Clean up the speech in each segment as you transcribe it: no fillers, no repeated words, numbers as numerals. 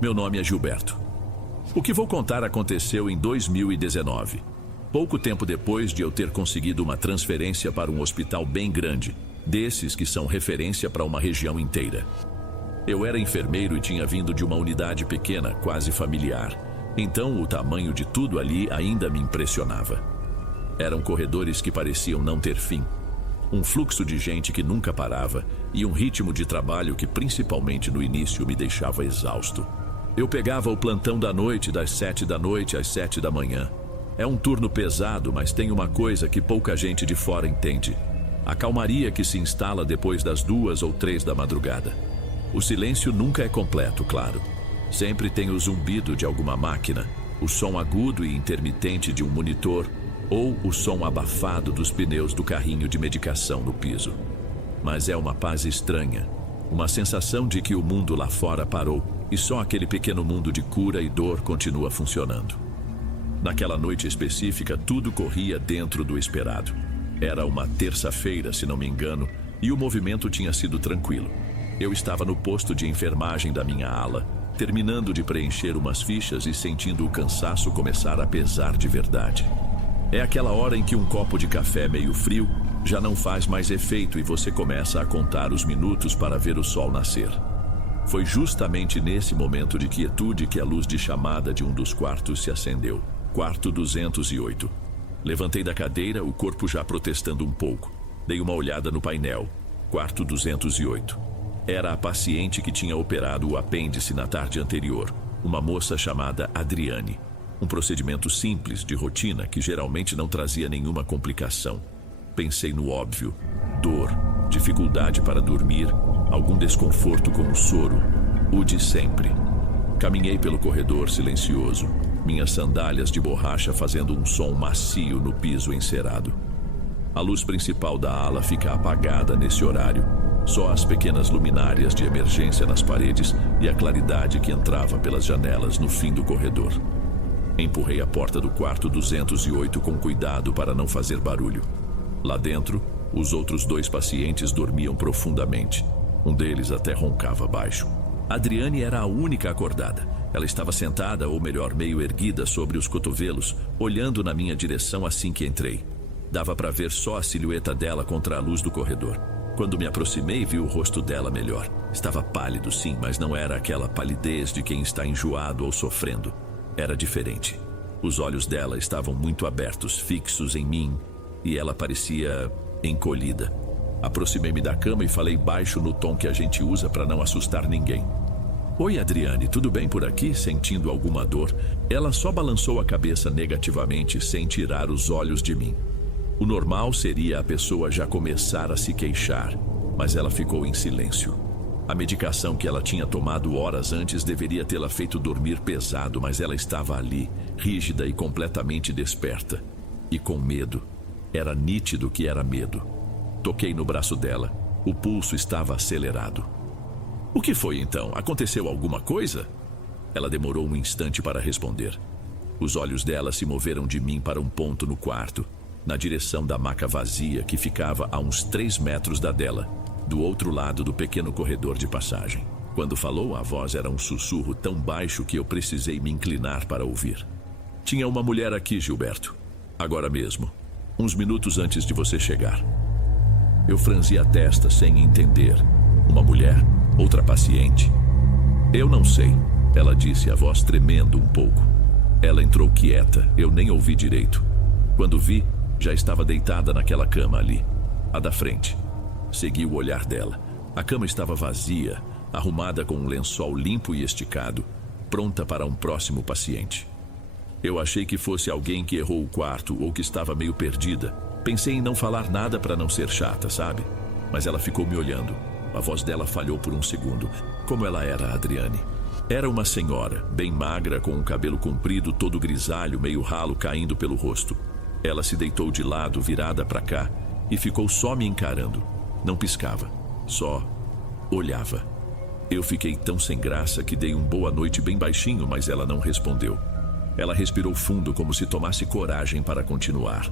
Meu nome é Gilberto. O que vou contar aconteceu em 2019. Pouco tempo depois de eu ter conseguido uma transferência para um hospital bem grande, desses que são referência para uma região inteira. Eu era enfermeiro e tinha vindo de uma unidade pequena, quase familiar. Então o tamanho de tudo ali ainda me impressionava. Eram corredores que pareciam não ter fim. Um fluxo de gente que nunca parava e um ritmo de trabalho que principalmente no início me deixava exausto. Eu pegava o plantão da noite das 7 da noite às 7 da manhã. É um turno pesado, mas tem uma coisa que pouca gente de fora entende. A calmaria que se instala depois das 2 ou 3 da madrugada. O silêncio nunca é completo, claro. Sempre tem o zumbido de alguma máquina, o som agudo e intermitente de um monitor ou o som abafado dos pneus do carrinho de medicação no piso. Mas é uma paz estranha, uma sensação de que o mundo lá fora parou e só aquele pequeno mundo de cura e dor continua funcionando. Naquela noite específica, tudo corria dentro do esperado. Era uma terça-feira, se não me engano, e o movimento tinha sido tranquilo. Eu estava no posto de enfermagem da minha ala, terminando de preencher umas fichas e sentindo o cansaço começar a pesar de verdade. É aquela hora em que um copo de café meio frio já não faz mais efeito e você começa a contar os minutos para ver o sol nascer. Foi justamente nesse momento de quietude que a luz de chamada de um dos quartos se acendeu. Quarto 208. Levantei da cadeira, o corpo já protestando um pouco. Dei uma olhada no painel. Quarto 208. Era a paciente que tinha operado o apêndice na tarde anterior. Uma moça chamada Adriane. Um procedimento simples, de rotina, que geralmente não trazia nenhuma complicação. Pensei no óbvio. Dor, dificuldade para dormir, algum desconforto com o soro. O de sempre. Caminhei pelo corredor silencioso, minhas sandálias de borracha fazendo um som macio no piso encerado. A luz principal da ala fica apagada nesse horário. Só as pequenas luminárias de emergência nas paredes e a claridade que entrava pelas janelas no fim do corredor. Empurrei a porta do quarto 208 com cuidado para não fazer barulho. Lá dentro, os outros 2 pacientes dormiam profundamente. Um deles até roncava baixo. Adriane era a única acordada. Ela estava sentada, ou melhor, meio erguida sobre os cotovelos, olhando na minha direção assim que entrei. Dava para ver só a silhueta dela contra a luz do corredor. Quando me aproximei, vi o rosto dela melhor. Estava pálido, sim, mas não era aquela palidez de quem está enjoado ou sofrendo. Era diferente. Os olhos dela estavam muito abertos, fixos em mim, e ela parecia encolhida. Aproximei-me da cama e falei baixo no tom que a gente usa para não assustar ninguém. Oi, Adriane, tudo bem por aqui? Sentindo alguma dor? Ela só balançou a cabeça negativamente, sem tirar os olhos de mim. O normal seria a pessoa já começar a se queixar, mas ela ficou em silêncio. A medicação que ela tinha tomado horas antes deveria tê-la feito dormir pesado, mas ela estava ali, rígida e completamente desperta. E com medo. Era nítido que era medo. Toquei no braço dela. O pulso estava acelerado. O que foi então? Aconteceu alguma coisa? Ela demorou um instante para responder. Os olhos dela se moveram de mim para um ponto no quarto, na direção da maca vazia que ficava a uns 3 metros da dela, do outro lado do pequeno corredor de passagem. Quando falou, a voz era um sussurro tão baixo que eu precisei me inclinar para ouvir. Tinha uma mulher aqui, Gilberto. Agora mesmo. Uns minutos antes de você chegar. Eu franzi a testa sem entender. Uma mulher? Outra paciente? Eu não sei, ela disse, a voz tremendo um pouco. Ela entrou quieta, eu nem ouvi direito. Quando vi, já estava deitada naquela cama ali, a da frente. Segui o olhar dela. A cama estava vazia, arrumada com um lençol limpo e esticado, pronta para um próximo paciente. Eu achei que fosse alguém que errou o quarto ou que estava meio perdida. Pensei em não falar nada para não ser chata, sabe? Mas ela ficou me olhando. A voz dela falhou por um segundo. Como ela era, Adriane? Era uma senhora, bem magra, com um cabelo comprido, todo grisalho, meio ralo caindo pelo rosto. Ela se deitou de lado, virada para cá, e ficou só me encarando. Não piscava, só olhava. Eu fiquei tão sem graça que dei um boa noite bem baixinho, mas ela não respondeu. Ela respirou fundo como se tomasse coragem para continuar.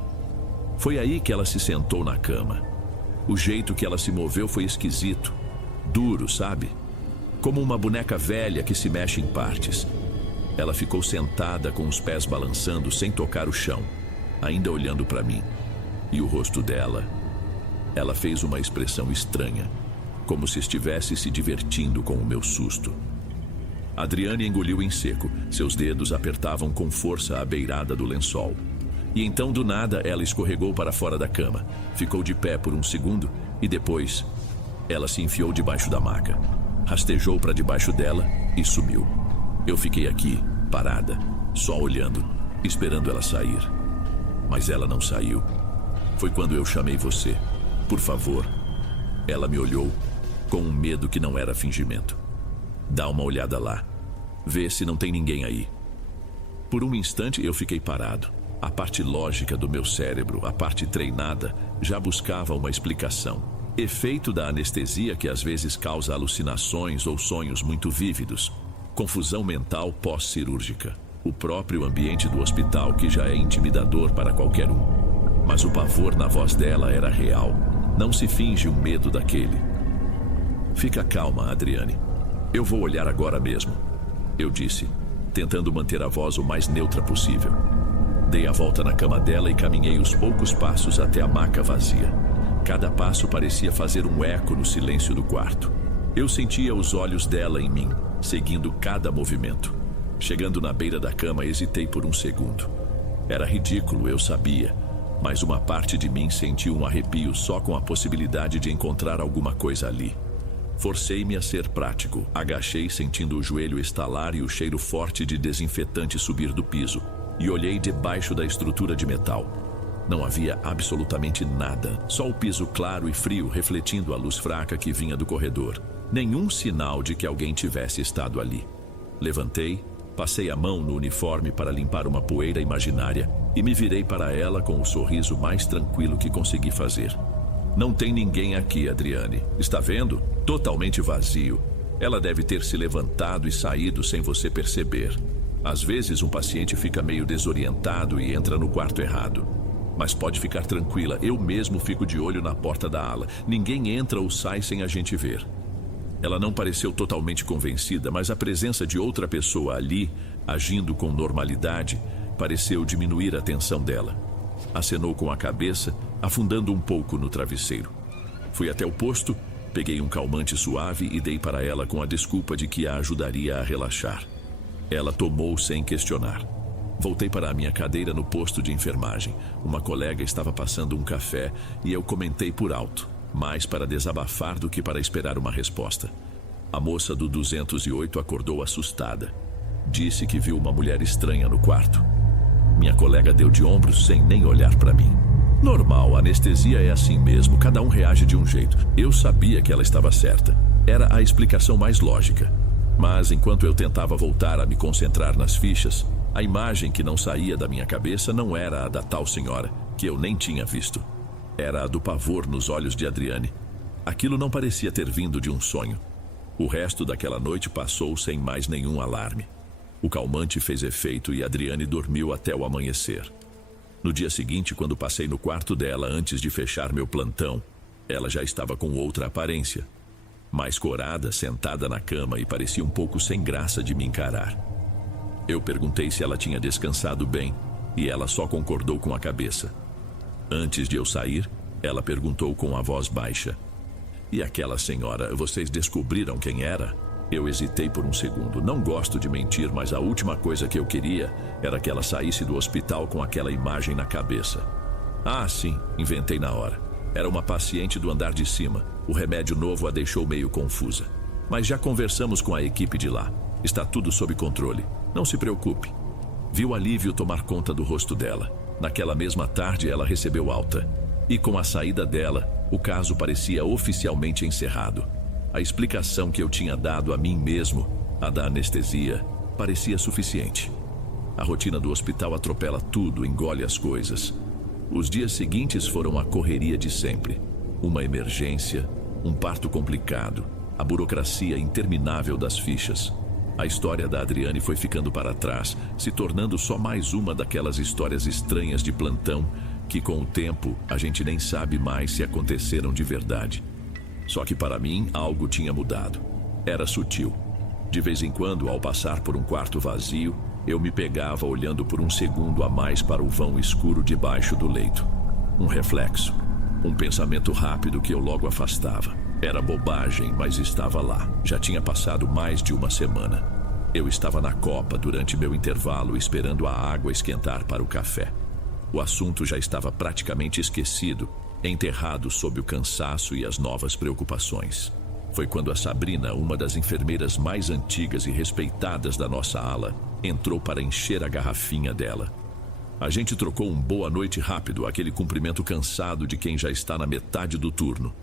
Foi aí que ela se sentou na cama. O jeito que ela se moveu foi esquisito, duro, sabe? como uma boneca velha que se mexe em partes. Ela ficou sentada com os pés balançando sem tocar o chão, ainda olhando para mim. E o rosto dela, ela fez uma expressão estranha, como se estivesse se divertindo com o meu susto. Adriane engoliu em seco. Seus dedos apertavam com força a beirada do lençol. E então, do nada, ela escorregou para fora da cama. Ficou de pé por um segundo e depois, ela se enfiou debaixo da maca. Rastejou para debaixo dela e sumiu. Eu fiquei aqui, parada, só olhando, esperando ela sair. Mas ela não saiu. Foi quando eu chamei você. Por favor. Ela me olhou com um medo que não era fingimento. Dá uma olhada lá. Vê se não tem ninguém aí. Por um instante eu fiquei parado. A parte lógica do meu cérebro, a parte treinada, já buscava uma explicação. Efeito da anestesia que às vezes causa alucinações ou sonhos muito vívidos. Confusão mental pós-cirúrgica. O próprio ambiente do hospital que já é intimidador para qualquer um. Mas o pavor na voz dela era real. Não se finge um medo daquele. Fica calma, Adriane. Eu vou olhar agora mesmo, eu disse, tentando manter a voz o mais neutra possível. Dei a volta na cama dela e caminhei os poucos passos até a maca vazia. Cada passo parecia fazer um eco no silêncio do quarto. Eu sentia os olhos dela em mim, seguindo cada movimento. Chegando na beira da cama, hesitei por um segundo. Era ridículo, eu sabia, mas uma parte de mim sentiu um arrepio só com a possibilidade de encontrar alguma coisa ali. Forcei-me a ser prático. Agachei sentindo o joelho estalar e o cheiro forte de desinfetante subir do piso. E olhei debaixo da estrutura de metal. Não havia absolutamente nada. Só o piso claro e frio refletindo a luz fraca que vinha do corredor. Nenhum sinal de que alguém tivesse estado ali. Levantei, passei a mão no uniforme para limpar uma poeira imaginária e me virei para ela com o sorriso mais tranquilo que consegui fazer. Não tem ninguém aqui, Adriane. Está vendo? Totalmente vazio. Ela deve ter se levantado e saído sem você perceber. Às vezes um paciente fica meio desorientado e entra no quarto errado. Mas pode ficar tranquila, eu mesmo fico de olho na porta da ala. Ninguém entra ou sai sem a gente ver. Ela não pareceu totalmente convencida, mas a presença de outra pessoa ali, agindo com normalidade, pareceu diminuir a tensão dela. Acenou com a cabeça, afundando um pouco no travesseiro. Fui até o posto, peguei um calmante suave e dei para ela com a desculpa de que a ajudaria a relaxar. Ela tomou sem questionar. Voltei para a minha cadeira no posto de enfermagem. Uma colega estava passando um café e eu comentei por alto, mais para desabafar do que para esperar uma resposta. A moça do 208 acordou assustada. Disse que viu uma mulher estranha no quarto. Minha colega deu de ombros sem nem olhar para mim. Normal, a anestesia é assim mesmo, cada um reage de um jeito. Eu sabia que ela estava certa. Era a explicação mais lógica. Mas enquanto eu tentava voltar a me concentrar nas fichas, a imagem que não saía da minha cabeça não era a da tal senhora, que eu nem tinha visto. Era a do pavor nos olhos de Adriane. Aquilo não parecia ter vindo de um sonho. O resto daquela noite passou sem mais nenhum alarme. O calmante fez efeito e Adriane dormiu até o amanhecer. No dia seguinte, quando passei no quarto dela antes de fechar meu plantão, ela já estava com outra aparência. Mais corada, sentada na cama e parecia um pouco sem graça de me encarar. Eu perguntei se ela tinha descansado bem e ela só concordou com a cabeça. Antes de eu sair, ela perguntou com a voz baixa: "E aquela senhora, vocês descobriram quem era?" Eu hesitei por um segundo. Não gosto de mentir, mas a última coisa que eu queria era que ela saísse do hospital com aquela imagem na cabeça. "Ah, sim", inventei na hora. Era uma paciente do andar de cima. O remédio novo a deixou meio confusa. Mas já conversamos com a equipe de lá. Está tudo sob controle. Não se preocupe. Vi o alívio tomar conta do rosto dela. Naquela mesma tarde ela recebeu alta. E com a saída dela, o caso parecia oficialmente encerrado. A explicação que eu tinha dado a mim mesmo, a da anestesia, parecia suficiente. A rotina do hospital atropela tudo, engole as coisas. Os dias seguintes foram a correria de sempre. Uma emergência, um parto complicado, a burocracia interminável das fichas. A história da Adriane foi ficando para trás, se tornando só mais uma daquelas histórias estranhas de plantão que, com o tempo, a gente nem sabe mais se aconteceram de verdade. Só que para mim, algo tinha mudado. Era sutil. De vez em quando, ao passar por um quarto vazio, eu me pegava olhando por um segundo a mais para o vão escuro debaixo do leito. Um reflexo. Um pensamento rápido que eu logo afastava. Era bobagem, mas estava lá. Já tinha passado mais de uma semana. Eu estava na copa durante meu intervalo esperando a água esquentar para o café. O assunto já estava praticamente esquecido, enterrado sob o cansaço e as novas preocupações. Foi quando a Sabrina, uma das enfermeiras mais antigas e respeitadas da nossa ala, entrou para encher a garrafinha dela. A gente trocou um boa noite rápido, aquele cumprimento cansado de quem já está na metade do turno.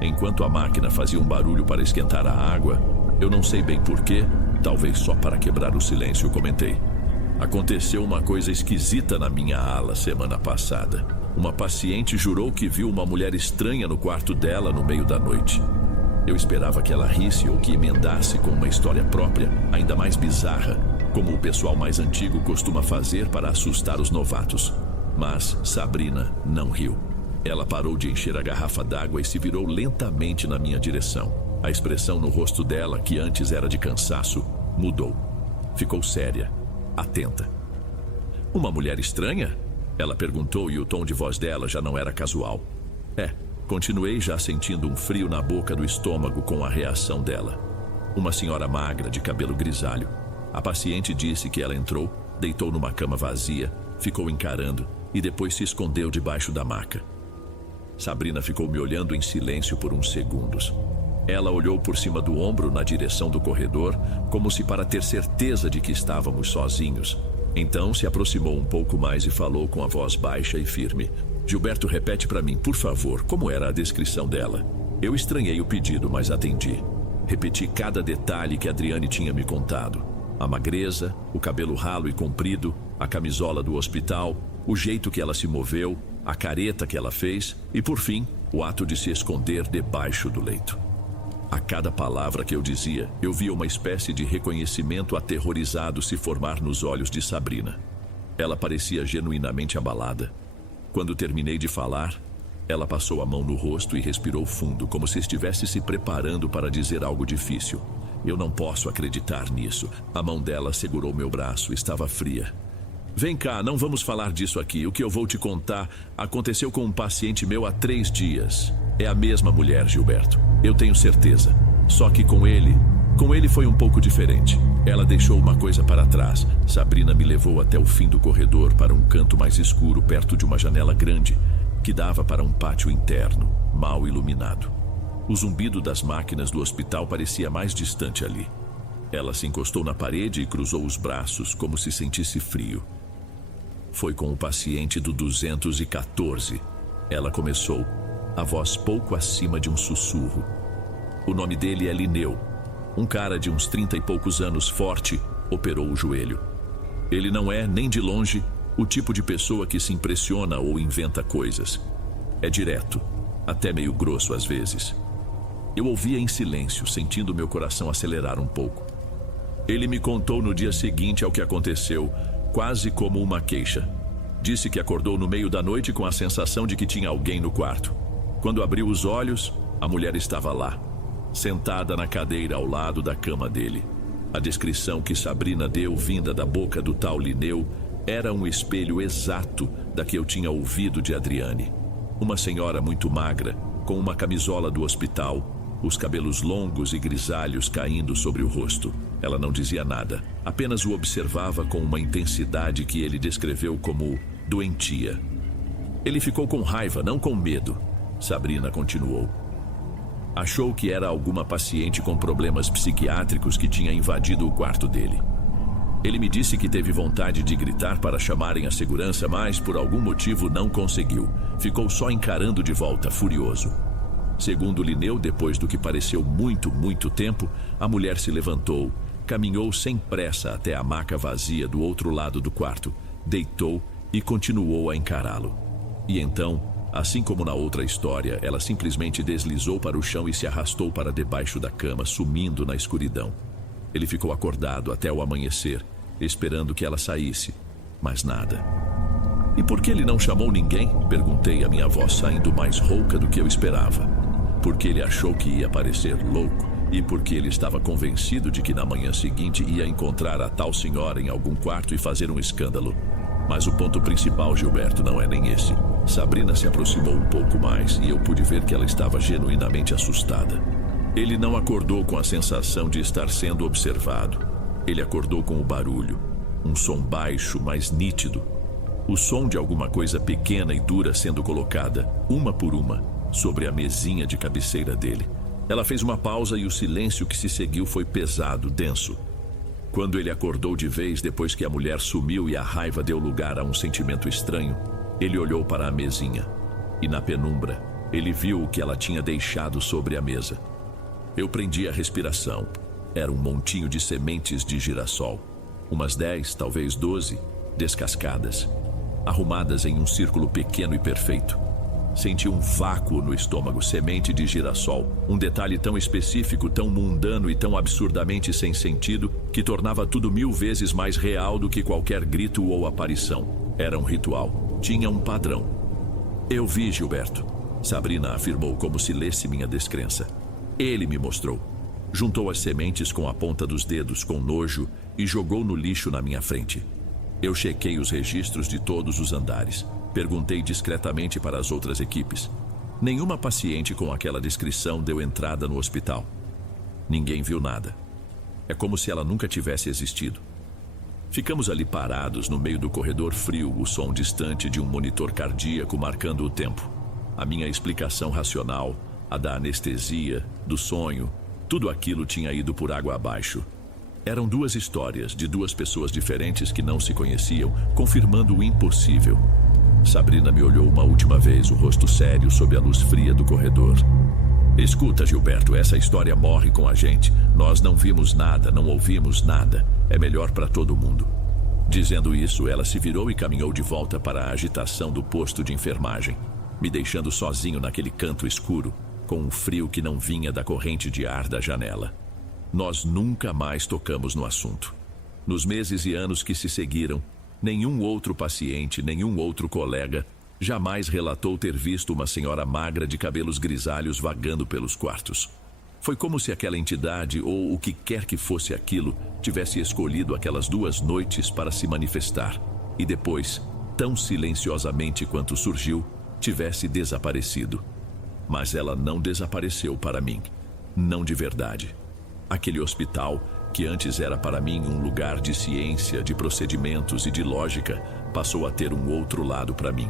Enquanto a máquina fazia um barulho para esquentar a água, eu não sei bem porquê, talvez só para quebrar o silêncio, comentei. Aconteceu uma coisa esquisita na minha ala semana passada. Uma paciente jurou que viu uma mulher estranha no quarto dela no meio da noite. Eu esperava que ela risse ou que emendasse com uma história própria, ainda mais bizarra, como o pessoal mais antigo costuma fazer para assustar os novatos. Mas Sabrina não riu. Ela parou de encher a garrafa d'água e se virou lentamente na minha direção. A expressão no rosto dela, que antes era de cansaço, mudou. Ficou séria, atenta. Uma mulher estranha? Ela perguntou e o tom de voz dela já não era casual. Continuei já sentindo um frio na boca do estômago com a reação dela. Uma senhora magra de cabelo grisalho. A paciente disse que ela entrou, deitou numa cama vazia, ficou encarando e depois se escondeu debaixo da maca. Sabrina ficou me olhando em silêncio por uns segundos. Ela olhou por cima do ombro na direção do corredor, como se para ter certeza de que estávamos sozinhos. Então se aproximou um pouco mais e falou com a voz baixa e firme. Gilberto, repete para mim, por favor, como era a descrição dela. Eu estranhei o pedido, mas atendi. Repeti cada detalhe que Adriane tinha me contado. A magreza, o cabelo ralo e comprido, a camisola do hospital, o jeito que ela se moveu, a careta que ela fez e, por fim, o ato de se esconder debaixo do leito. A cada palavra que eu dizia, eu via uma espécie de reconhecimento aterrorizado se formar nos olhos de Sabrina. Ela parecia genuinamente abalada. Quando terminei de falar, ela passou a mão no rosto e respirou fundo, como se estivesse se preparando para dizer algo difícil. Eu não posso acreditar nisso. A mão dela segurou meu braço, estava fria. Vem cá, não vamos falar disso aqui. O que eu vou te contar aconteceu com um paciente meu há 3 dias. É a mesma mulher, Gilberto. Eu tenho certeza. Só que com ele foi um pouco diferente. Ela deixou uma coisa para trás. Sabrina me levou até o fim do corredor para um canto mais escuro, perto de uma janela grande, que dava para um pátio interno, mal iluminado. O zumbido das máquinas do hospital parecia mais distante ali. Ela se encostou na parede e cruzou os braços, como se sentisse frio. Foi com o paciente do 214. Ela começou, a voz pouco acima de um sussurro. O nome dele é Linneu. Um cara de uns 30 e poucos anos, forte, operou o joelho. Ele não é, nem de longe, o tipo de pessoa que se impressiona ou inventa coisas. É direto, até meio grosso às vezes. Eu ouvia em silêncio, sentindo meu coração acelerar um pouco. Ele me contou no dia seguinte ao que aconteceu, quase como uma queixa. Disse que acordou no meio da noite com a sensação de que tinha alguém no quarto. Quando abriu os olhos, a mulher estava lá, sentada na cadeira ao lado da cama dele. A descrição que Sabrina deu, vinda da boca do tal Linneu, era um espelho exato da que eu tinha ouvido de Adriane. Uma senhora muito magra, com uma camisola do hospital, os cabelos longos e grisalhos caindo sobre o rosto. Ela não dizia nada, apenas o observava com uma intensidade que ele descreveu como doentia. Ele ficou com raiva, não com medo. Sabrina continuou. Achou que era alguma paciente com problemas psiquiátricos que tinha invadido o quarto dele. Ele me disse que teve vontade de gritar para chamarem a segurança, mas por algum motivo não conseguiu. Ficou só encarando de volta, furioso. Segundo Linneu, depois do que pareceu muito tempo, a mulher se levantou, caminhou sem pressa até a maca vazia do outro lado do quarto, deitou e continuou a encará-lo. E então, assim como na outra história, ela simplesmente deslizou para o chão e se arrastou para debaixo da cama, sumindo na escuridão. Ele ficou acordado até o amanhecer, esperando que ela saísse, mas nada. E por que ele não chamou ninguém? Perguntei, a minha voz saindo mais rouca do que eu esperava. Porque ele achou que ia parecer louco. E porque ele estava convencido de que na manhã seguinte ia encontrar a tal senhora em algum quarto e fazer um escândalo. Mas o ponto principal, Gilberto, não é nem esse. Sabrina se aproximou um pouco mais e eu pude ver que ela estava genuinamente assustada. Ele não acordou com a sensação de estar sendo observado. Ele acordou com o barulho, um som baixo, mas nítido. O som de alguma coisa pequena e dura sendo colocada, uma por uma, sobre a mesinha de cabeceira dele. Ela fez uma pausa e o silêncio que se seguiu foi pesado, denso. Quando ele acordou de vez, depois que a mulher sumiu e a raiva deu lugar a um sentimento estranho, ele olhou para a mesinha. E na penumbra, ele viu o que ela tinha deixado sobre a mesa. Eu prendi a respiração. Era um montinho de sementes de girassol. Umas 10, talvez 12, descascadas, arrumadas em um círculo pequeno e perfeito. Senti um vácuo no estômago, semente de girassol. Um detalhe tão específico, tão mundano e tão absurdamente sem sentido, que tornava tudo 1000 vezes mais real do que qualquer grito ou aparição. Era um ritual. Tinha um padrão. Eu vi, Gilberto. Sabrina afirmou como se lesse minha descrença. Ele me mostrou. Juntou as sementes com a ponta dos dedos, com nojo, e jogou no lixo na minha frente. Eu chequei os registros de todos os andares. Perguntei discretamente para as outras equipes. Nenhuma paciente com aquela descrição deu entrada no hospital. Ninguém viu nada. É como se ela nunca tivesse existido. Ficamos ali parados no meio do corredor frio, o som distante de um monitor cardíaco marcando o tempo. A minha explicação racional, a da anestesia, do sonho, tudo aquilo tinha ido por água abaixo. Eram duas histórias de duas pessoas diferentes que não se conheciam, confirmando o impossível. Sabrina me olhou uma última vez, o rosto sério sob a luz fria do corredor. Escuta, Gilberto, essa história morre com a gente. Nós não vimos nada, não ouvimos nada. É melhor para todo mundo. Dizendo isso, ela se virou e caminhou de volta para a agitação do posto de enfermagem, me deixando sozinho naquele canto escuro, com um frio que não vinha da corrente de ar da janela. Nós nunca mais tocamos no assunto. Nos meses e anos que se seguiram, nenhum outro paciente, nenhum outro colega jamais relatou ter visto uma senhora magra de cabelos grisalhos vagando pelos quartos. Foi como se aquela entidade, ou o que quer que fosse aquilo, tivesse escolhido aquelas 2 noites para se manifestar, e depois, tão silenciosamente quanto surgiu, tivesse desaparecido. Mas ela não desapareceu para mim. Não de verdade. Aquele hospital, que antes era para mim um lugar de ciência, de procedimentos e de lógica, passou a ter um outro lado para mim.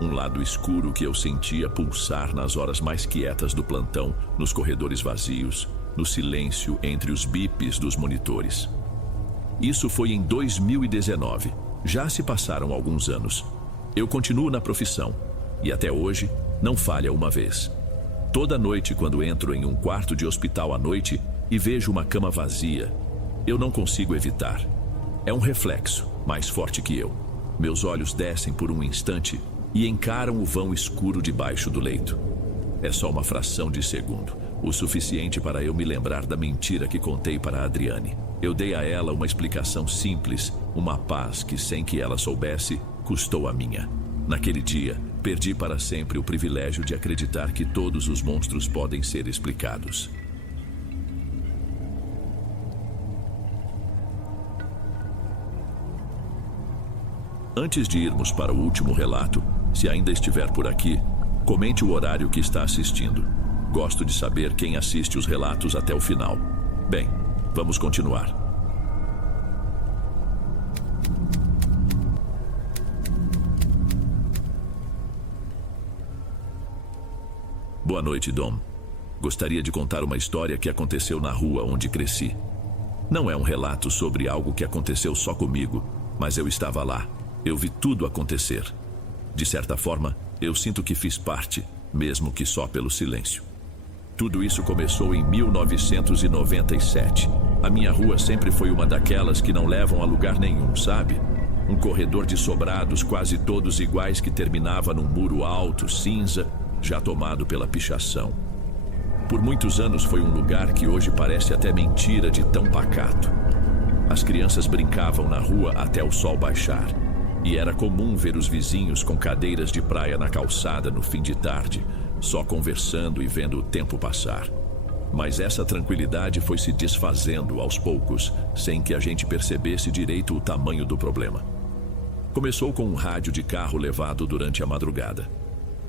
Um lado escuro que eu sentia pulsar nas horas mais quietas do plantão, nos corredores vazios, no silêncio entre os bips dos monitores. Isso foi em 2019. Já se passaram alguns anos. Eu continuo na profissão e até hoje não falha uma vez. Toda noite, quando entro em um quarto de hospital à noite e vejo uma cama vazia, eu não consigo evitar. É um reflexo, mais forte que eu. Meus olhos descem por um instante e encaram o vão escuro debaixo do leito. É só uma fração de segundo, o suficiente para eu me lembrar da mentira que contei para a Adriane. Eu dei a ela uma explicação simples, uma paz que, sem que ela soubesse, custou a minha. Naquele dia, perdi para sempre o privilégio de acreditar que todos os monstros podem ser explicados. Antes de irmos para o último relato, se ainda estiver por aqui, comente o horário que está assistindo. Gosto de saber quem assiste os relatos até o final. Bem, vamos continuar. Boa noite, Dom. Gostaria de contar uma história que aconteceu na rua onde cresci. Não é um relato sobre algo que aconteceu só comigo, mas eu estava lá. Eu vi tudo acontecer. De certa forma, eu sinto que fiz parte, mesmo que só pelo silêncio. Tudo isso começou em 1997. A minha rua sempre foi uma daquelas que não levam a lugar nenhum, sabe? Um corredor de sobrados quase todos iguais que terminava num muro alto, cinza, já tomado pela pichação. Por muitos anos foi um lugar que hoje parece até mentira de tão pacato. As crianças brincavam na rua até o sol baixar. E era comum ver os vizinhos com cadeiras de praia na calçada no fim de tarde, só conversando e vendo o tempo passar. Mas essa tranquilidade foi se desfazendo aos poucos, sem que a gente percebesse direito o tamanho do problema. Começou com um rádio de carro levado durante a madrugada.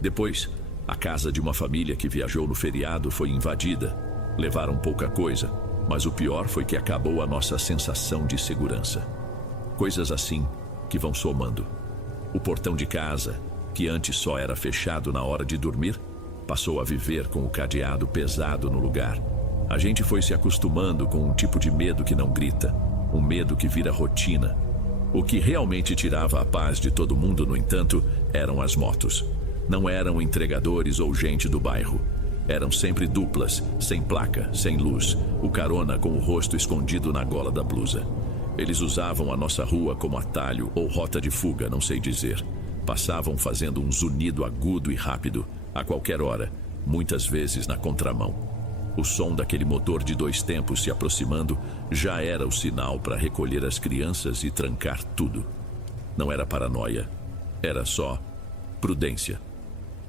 Depois, a casa de uma família que viajou no feriado foi invadida. Levaram pouca coisa, mas o pior foi que acabou a nossa sensação de segurança. Coisas assim que vão somando. O portão de casa, que antes só era fechado na hora de dormir, passou a viver com o cadeado pesado no lugar. A gente foi se acostumando com um tipo de medo que não grita, um medo que vira rotina. O que realmente tirava a paz de todo mundo, no entanto, eram as motos. Não eram entregadores ou gente do bairro. Eram sempre duplas, sem placa, sem luz, o carona com o rosto escondido na gola da blusa. Eles usavam a nossa rua como atalho ou rota de fuga, não sei dizer. Passavam fazendo um zunido agudo e rápido, a qualquer hora, muitas vezes na contramão. O som daquele motor de 2 tempos se aproximando já era o sinal para recolher as crianças e trancar tudo. Não era paranoia, era só prudência.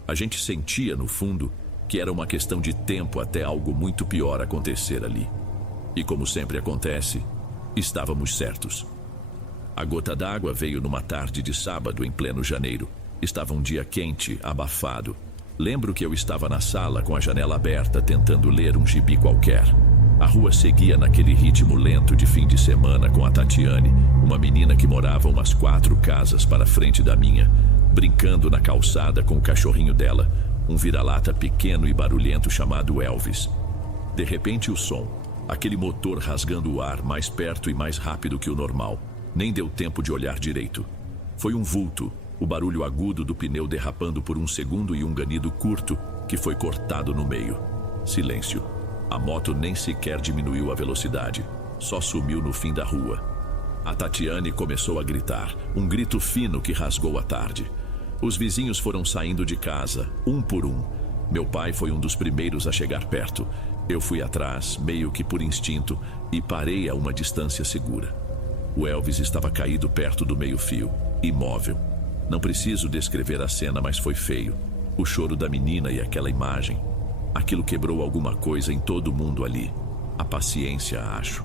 A gente sentia, no fundo, que era uma questão de tempo até algo muito pior acontecer ali. E como sempre acontece, estávamos certos. A gota d'água veio numa tarde de sábado em pleno janeiro. Estava um dia quente, abafado. Lembro que eu estava na sala com a janela aberta tentando ler um gibi qualquer. A rua seguia naquele ritmo lento de fim de semana com a Tatiane, uma menina que morava umas 4 casas para frente da minha, brincando na calçada com o cachorrinho dela, um vira-lata pequeno e barulhento chamado Elvis. De repente o som, aquele motor rasgando o ar mais perto e mais rápido que o normal. Nem deu tempo de olhar direito. Foi um vulto, o barulho agudo do pneu derrapando por 1 segundo e um ganido curto que foi cortado no meio. Silêncio. A moto nem sequer diminuiu a velocidade, só sumiu no fim da rua. A Tatiane começou a gritar, um grito fino que rasgou a tarde. Os vizinhos foram saindo de casa, um por um. Meu pai foi um dos primeiros a chegar perto. Eu fui atrás, meio que por instinto, e parei a uma distância segura. O Elvis estava caído perto do meio-fio, imóvel. Não preciso descrever a cena, mas foi feio. O choro da menina e aquela imagem. Aquilo quebrou alguma coisa em todo mundo ali. A paciência, acho.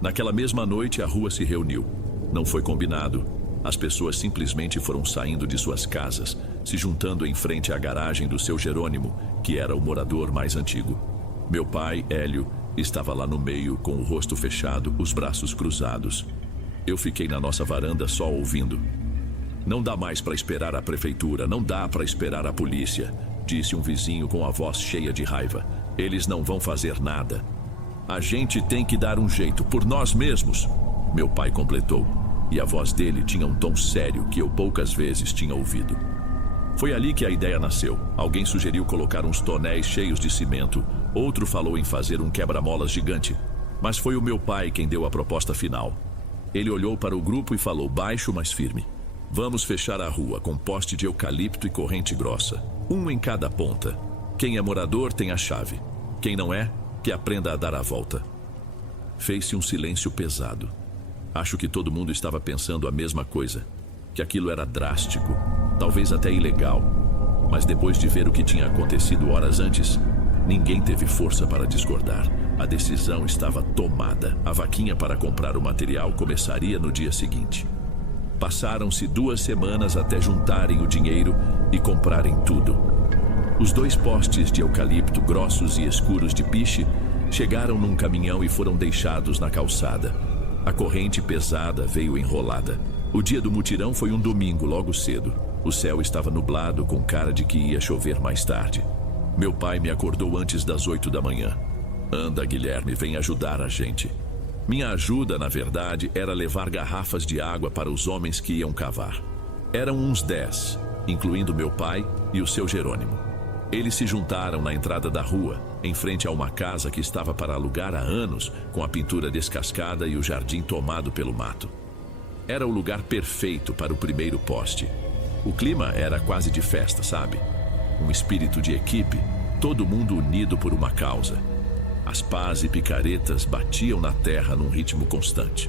Naquela mesma noite, a rua se reuniu. Não foi combinado. As pessoas simplesmente foram saindo de suas casas, se juntando em frente à garagem do seu Jerônimo, que era o morador mais antigo. Meu pai, Hélio, estava lá no meio, com o rosto fechado, os braços cruzados. Eu fiquei na nossa varanda só ouvindo. Não dá mais para esperar a prefeitura, não dá para esperar a polícia, disse um vizinho com a voz cheia de raiva. Eles não vão fazer nada. A gente tem que dar um jeito, por nós mesmos, meu pai completou, e a voz dele tinha um tom sério que eu poucas vezes tinha ouvido. Foi ali que a ideia nasceu. Alguém sugeriu colocar uns tonéis cheios de cimento, outro falou em fazer um quebra-molas gigante, mas foi o meu pai quem deu a proposta final. Ele olhou para o grupo e falou baixo, mas firme. Vamos fechar a rua com poste de eucalipto e corrente grossa, um em cada ponta. Quem é morador tem a chave. Quem não é, que aprenda a dar a volta. Fez-se um silêncio pesado. Acho que todo mundo estava pensando a mesma coisa, que aquilo era drástico, talvez até ilegal. Mas depois de ver o que tinha acontecido horas antes, ninguém teve força para discordar. A decisão estava tomada. A vaquinha para comprar o material começaria no dia seguinte. Passaram-se 2 semanas até juntarem o dinheiro e comprarem tudo. Os 2 postes de eucalipto grossos e escuros de piche chegaram num caminhão e foram deixados na calçada. A corrente pesada veio enrolada. O dia do mutirão foi um domingo, logo cedo. O céu estava nublado, com cara de que ia chover mais tarde. Meu pai me acordou antes das 8 da manhã. Anda, Guilherme, vem ajudar a gente. Minha ajuda, na verdade, era levar garrafas de água para os homens que iam cavar. Eram uns 10, incluindo meu pai e o seu Jerônimo. Eles se juntaram na entrada da rua, em frente a uma casa que estava para alugar há anos, com a pintura descascada e o jardim tomado pelo mato. Era o lugar perfeito para o primeiro poste. O clima era quase de festa, sabe? Um espírito de equipe, todo mundo unido por uma causa. As pás e picaretas batiam na terra num ritmo constante.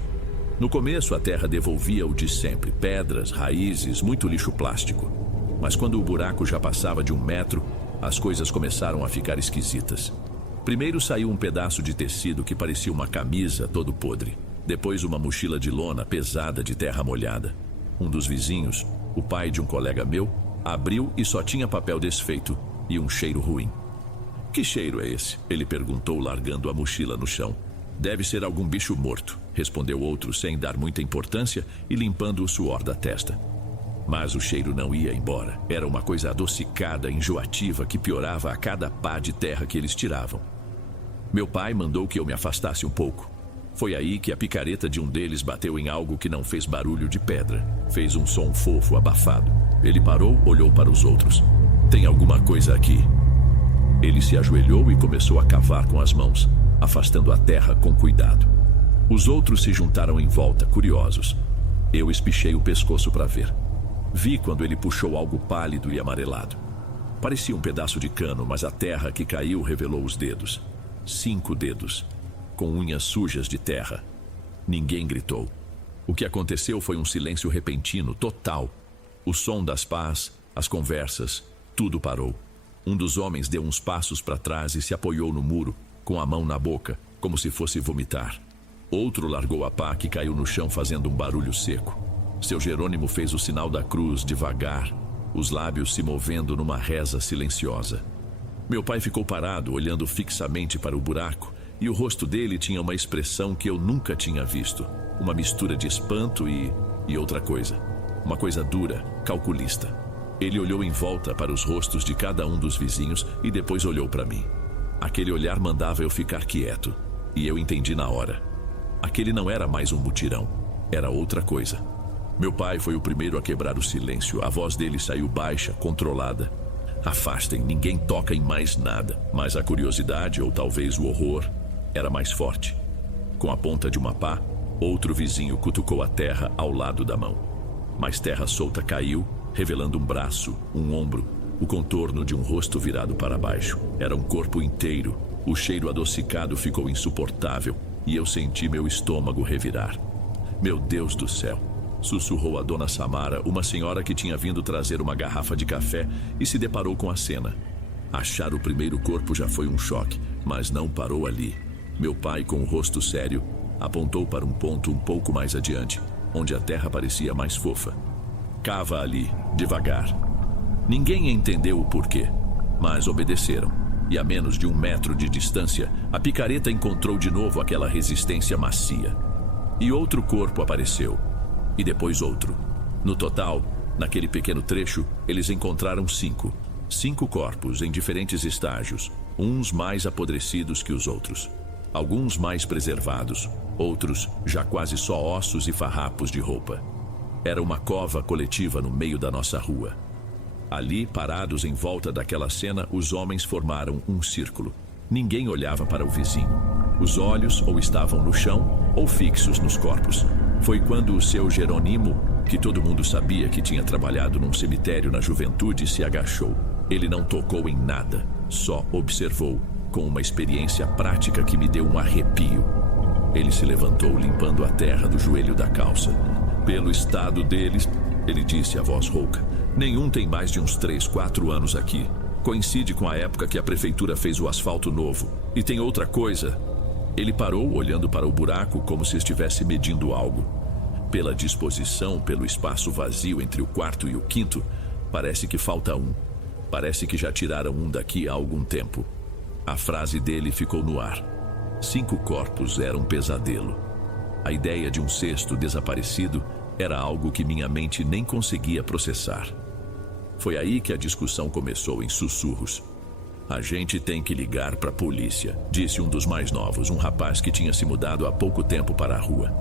No começo, a terra devolvia o de sempre, pedras, raízes, muito lixo plástico. Mas quando o buraco já passava de 1 metro, as coisas começaram a ficar esquisitas. Primeiro saiu um pedaço de tecido que parecia uma camisa todo podre. Depois uma mochila de lona pesada de terra molhada. Um dos vizinhos, o pai de um colega meu, abriu e só tinha papel desfeito e um cheiro ruim. Que cheiro é esse? Ele perguntou, largando a mochila no chão. Deve ser algum bicho morto, respondeu outro sem dar muita importância e limpando o suor da testa. Mas o cheiro não ia embora. Era uma coisa adocicada, enjoativa, que piorava a cada pá de terra que eles tiravam. Meu pai mandou que eu me afastasse um pouco. Foi aí que a picareta de um deles bateu em algo que não fez barulho de pedra. Fez um som fofo, abafado. Ele parou, olhou para os outros. Tem alguma coisa aqui. Ele se ajoelhou e começou a cavar com as mãos, afastando a terra com cuidado. Os outros se juntaram em volta, curiosos. Eu espichei o pescoço para ver. Vi quando ele puxou algo pálido e amarelado. Parecia um pedaço de cano, mas a terra que caiu revelou os dedos. 5 dedos, com unhas sujas de terra. Ninguém gritou. O que aconteceu foi um silêncio repentino, total. O som das pás, as conversas, tudo parou. Um dos homens deu uns passos para trás e se apoiou no muro, com a mão na boca, como se fosse vomitar. Outro largou a pá que caiu no chão fazendo um barulho seco. Seu Jerônimo fez o sinal da cruz devagar, os lábios se movendo numa reza silenciosa. Meu pai ficou parado, olhando fixamente para o buraco, e o rosto dele tinha uma expressão que eu nunca tinha visto. Uma mistura de espanto e outra coisa. Uma coisa dura, calculista. Ele olhou em volta para os rostos de cada um dos vizinhos e depois olhou para mim. Aquele olhar mandava eu ficar quieto, e eu entendi na hora. Aquele não era mais um mutirão, era outra coisa. Meu pai foi o primeiro a quebrar o silêncio. A voz dele saiu baixa, controlada. Afastem, ninguém toca em mais nada. Mas a curiosidade, ou talvez o horror, era mais forte. Com a ponta de uma pá, outro vizinho cutucou a terra ao lado da mão. Mas terra solta caiu, revelando um braço, um ombro, o contorno de um rosto virado para baixo. Era um corpo inteiro. O cheiro adocicado ficou insuportável e eu senti meu estômago revirar. Meu Deus do céu! Sussurrou a dona Samara, uma senhora que tinha vindo trazer uma garrafa de café e se deparou com a cena. Achar o primeiro corpo já foi um choque, mas não parou ali. Meu pai, com o rosto sério, apontou para um ponto um pouco mais adiante, onde a terra parecia mais fofa. Cava ali, devagar. Ninguém entendeu o porquê, mas obedeceram. E a menos de 1 metro de distância, a picareta encontrou de novo aquela resistência macia. E outro corpo apareceu. E depois outro. No total, naquele pequeno trecho, eles encontraram 5. 5 corpos em diferentes estágios, uns mais apodrecidos que os outros. Alguns mais preservados, outros já quase só ossos e farrapos de roupa. Era uma cova coletiva no meio da nossa rua. Ali, parados em volta daquela cena, os homens formaram um círculo. Ninguém olhava para o vizinho. Os olhos ou estavam no chão ou fixos nos corpos. Foi quando o seu Jerônimo, que todo mundo sabia que tinha trabalhado num cemitério na juventude, se agachou. Ele não tocou em nada, só observou, com uma experiência prática que me deu um arrepio. Ele se levantou limpando a terra do joelho da calça. Pelo estado deles, ele disse a voz rouca, nenhum tem mais de uns 3, 4 anos aqui. Coincide com a época que a prefeitura fez o asfalto novo. E tem outra coisa. Ele parou olhando para o buraco como se estivesse medindo algo. Pela disposição, pelo espaço vazio entre o quarto e o quinto, parece que falta um. Parece que já tiraram um daqui há algum tempo. A frase dele ficou no ar. 5 corpos era um pesadelo. A ideia de um 6º desaparecido era algo que minha mente nem conseguia processar. Foi aí que a discussão começou em sussurros. A gente tem que ligar para a polícia, disse um dos mais novos, um rapaz que tinha se mudado há pouco tempo para a rua.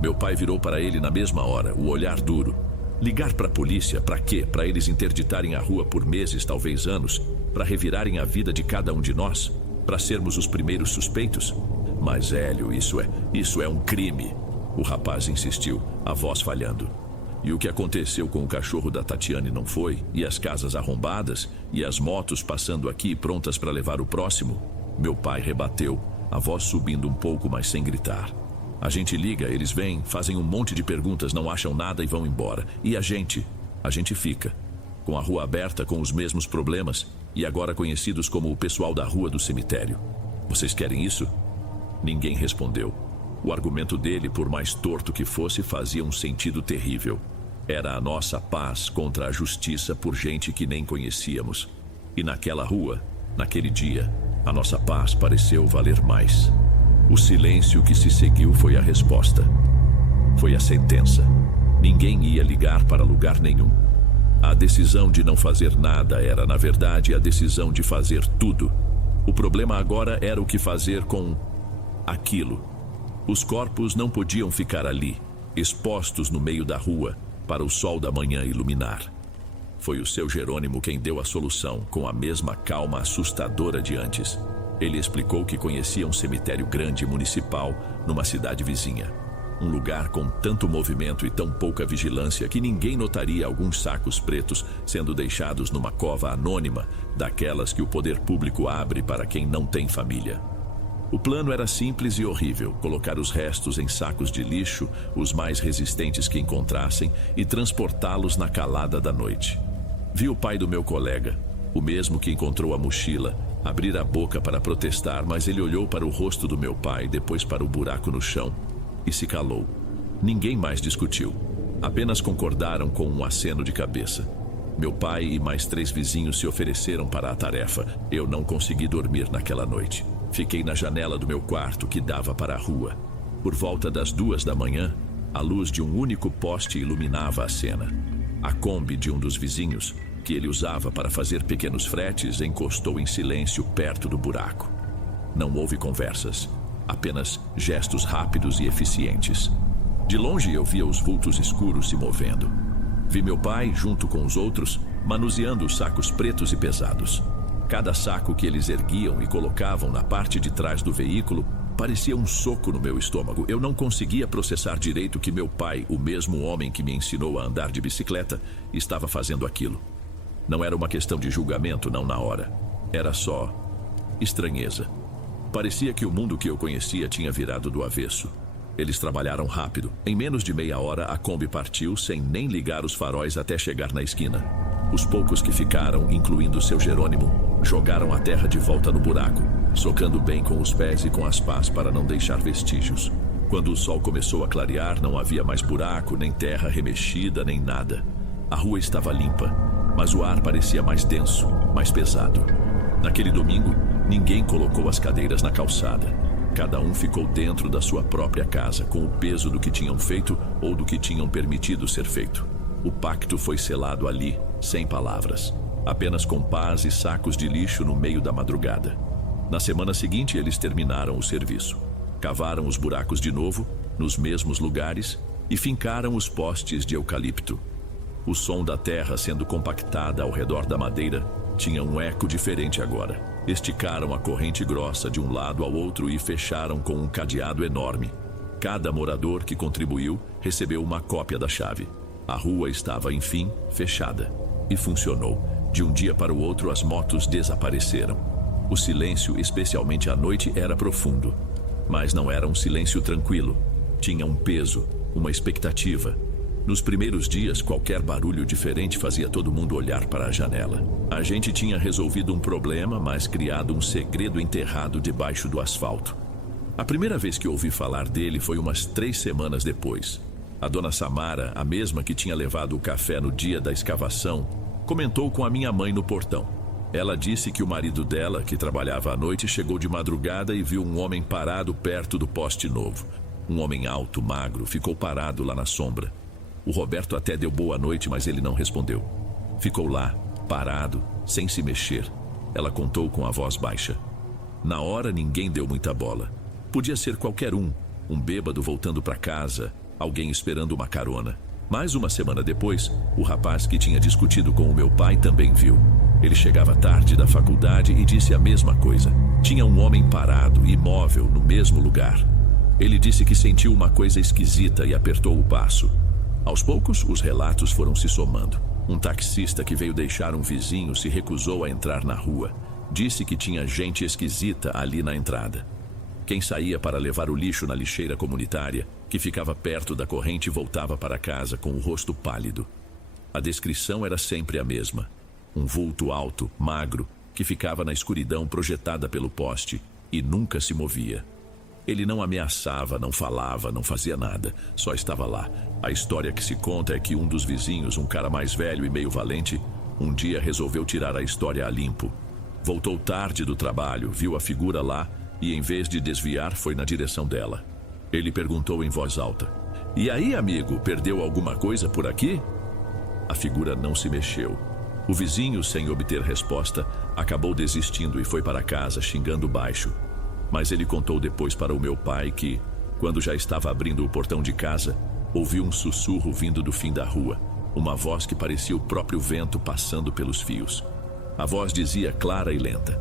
Meu pai virou para ele na mesma hora, o olhar duro. Ligar para a polícia, para quê? Para eles interditarem a rua por meses, talvez anos? Para revirarem a vida de cada um de nós? Para sermos os primeiros suspeitos? Mas, Hélio, isso é um crime. O rapaz insistiu, a voz falhando. E o que aconteceu com o cachorro da Tatiane não foi? E as casas arrombadas? E as motos passando aqui prontas para levar o próximo? Meu pai rebateu, a voz subindo um pouco, mas sem gritar. A gente liga, eles vêm, fazem um monte de perguntas, não acham nada e vão embora. E a gente fica. Com a rua aberta, com os mesmos problemas, e agora conhecidos como o pessoal da rua do cemitério. Vocês querem isso? Ninguém respondeu. O argumento dele, por mais torto que fosse, fazia um sentido terrível. Era a nossa paz contra a justiça por gente que nem conhecíamos. E naquela rua, naquele dia, a nossa paz pareceu valer mais. O silêncio que se seguiu foi a resposta. Foi a sentença. Ninguém ia ligar para lugar nenhum. A decisão de não fazer nada era, na verdade, a decisão de fazer tudo. O problema agora era o que fazer com aquilo. Os corpos não podiam ficar ali, expostos no meio da rua, para o sol da manhã iluminar. Foi o seu Jerônimo quem deu a solução, com a mesma calma assustadora de antes. Ele explicou que conhecia um cemitério grande municipal numa cidade vizinha. Um lugar com tanto movimento e tão pouca vigilância que ninguém notaria alguns sacos pretos sendo deixados numa cova anônima, daquelas que o poder público abre para quem não tem família. O plano era simples e horrível: colocar os restos em sacos de lixo, os mais resistentes que encontrassem, e transportá-los na calada da noite. Vi o pai do meu colega, o mesmo que encontrou a mochila, abrir a boca para protestar, mas ele olhou para o rosto do meu pai, depois para o buraco no chão, e se calou. Ninguém mais discutiu. Apenas concordaram com um aceno de cabeça. Meu pai e mais 3 vizinhos se ofereceram para a tarefa. Eu não consegui dormir naquela noite. Fiquei na janela do meu quarto, que dava para a rua. Por volta das 2 da manhã, a luz de um único poste iluminava a cena. A Kombi de um dos vizinhos, que ele usava para fazer pequenos fretes, encostou em silêncio perto do buraco. Não houve conversas, apenas gestos rápidos e eficientes. De longe eu via os vultos escuros se movendo. Vi meu pai, junto com os outros, manuseando os sacos pretos e pesados. Cada saco que eles erguiam e colocavam na parte de trás do veículo parecia um soco no meu estômago. Eu não conseguia processar direito que meu pai, o mesmo homem que me ensinou a andar de bicicleta, estava fazendo aquilo. Não era uma questão de julgamento, não na hora. Era só estranheza. Parecia que o mundo que eu conhecia tinha virado do avesso. Eles trabalharam rápido. Em menos de meia hora, a Kombi partiu sem nem ligar os faróis até chegar na esquina. Os poucos que ficaram, incluindo seu Jerônimo, jogaram a terra de volta no buraco, socando bem com os pés e com as pás para não deixar vestígios. Quando o sol começou a clarear, não havia mais buraco, nem terra remexida, nem nada. A rua estava limpa, mas o ar parecia mais denso, mais pesado. Naquele domingo, ninguém colocou as cadeiras na calçada. Cada um ficou dentro da sua própria casa, com o peso do que tinham feito ou do que tinham permitido ser feito. O pacto foi selado ali, sem palavras, apenas com pás e sacos de lixo no meio da madrugada. Na semana seguinte, eles terminaram o serviço. Cavaram os buracos de novo, nos mesmos lugares, e fincaram os postes de eucalipto. O som da terra sendo compactada ao redor da madeira tinha um eco diferente agora. Esticaram a corrente grossa de um lado ao outro e fecharam com um cadeado enorme. Cada morador que contribuiu recebeu uma cópia da chave. A rua estava, enfim, fechada. E funcionou. De um dia para o outro, as motos desapareceram. O silêncio, especialmente à noite, era profundo. Mas não era um silêncio tranquilo. Tinha um peso, uma expectativa. Nos primeiros dias, qualquer barulho diferente fazia todo mundo olhar para a janela. A gente tinha resolvido um problema, mas criado um segredo enterrado debaixo do asfalto. A primeira vez que ouvi falar dele foi umas 3 semanas depois. A dona Samara, a mesma que tinha levado o café no dia da escavação, comentou com a minha mãe no portão. Ela disse que o marido dela, que trabalhava à noite, chegou de madrugada e viu um homem parado perto do poste novo. Um homem alto, magro, ficou parado lá na sombra. O Roberto até deu boa noite, mas ele não respondeu. Ficou lá, parado, sem se mexer. Ela contou com a voz baixa. Na hora, ninguém deu muita bola. Podia ser qualquer um bêbado voltando para casa, alguém esperando uma carona. Mais uma semana depois, o rapaz que tinha discutido com o meu pai também viu. Ele chegava tarde da faculdade e disse a mesma coisa. Tinha um homem parado, imóvel, no mesmo lugar. Ele disse que sentiu uma coisa esquisita e apertou o passo. Aos poucos, os relatos foram se somando. Um taxista que veio deixar um vizinho se recusou a entrar na rua. Disse que tinha gente esquisita ali na entrada. Quem saía para levar o lixo na lixeira comunitária, que ficava perto da corrente, voltava para casa com o rosto pálido. A descrição era sempre a mesma. Um vulto alto, magro, que ficava na escuridão projetada pelo poste, e nunca se movia. Ele não ameaçava, não falava, não fazia nada, só estava lá. A história que se conta é que um dos vizinhos, um cara mais velho e meio valente, um dia resolveu tirar a história a limpo. Voltou tarde do trabalho, viu a figura lá e, em vez de desviar, foi na direção dela. Ele perguntou em voz alta: "E aí, amigo, perdeu alguma coisa por aqui?" A figura não se mexeu. O vizinho, sem obter resposta, acabou desistindo e foi para casa xingando baixo. Mas ele contou depois para o meu pai que, quando já estava abrindo o portão de casa, ouviu um sussurro vindo do fim da rua, uma voz que parecia o próprio vento passando pelos fios. A voz dizia clara e lenta: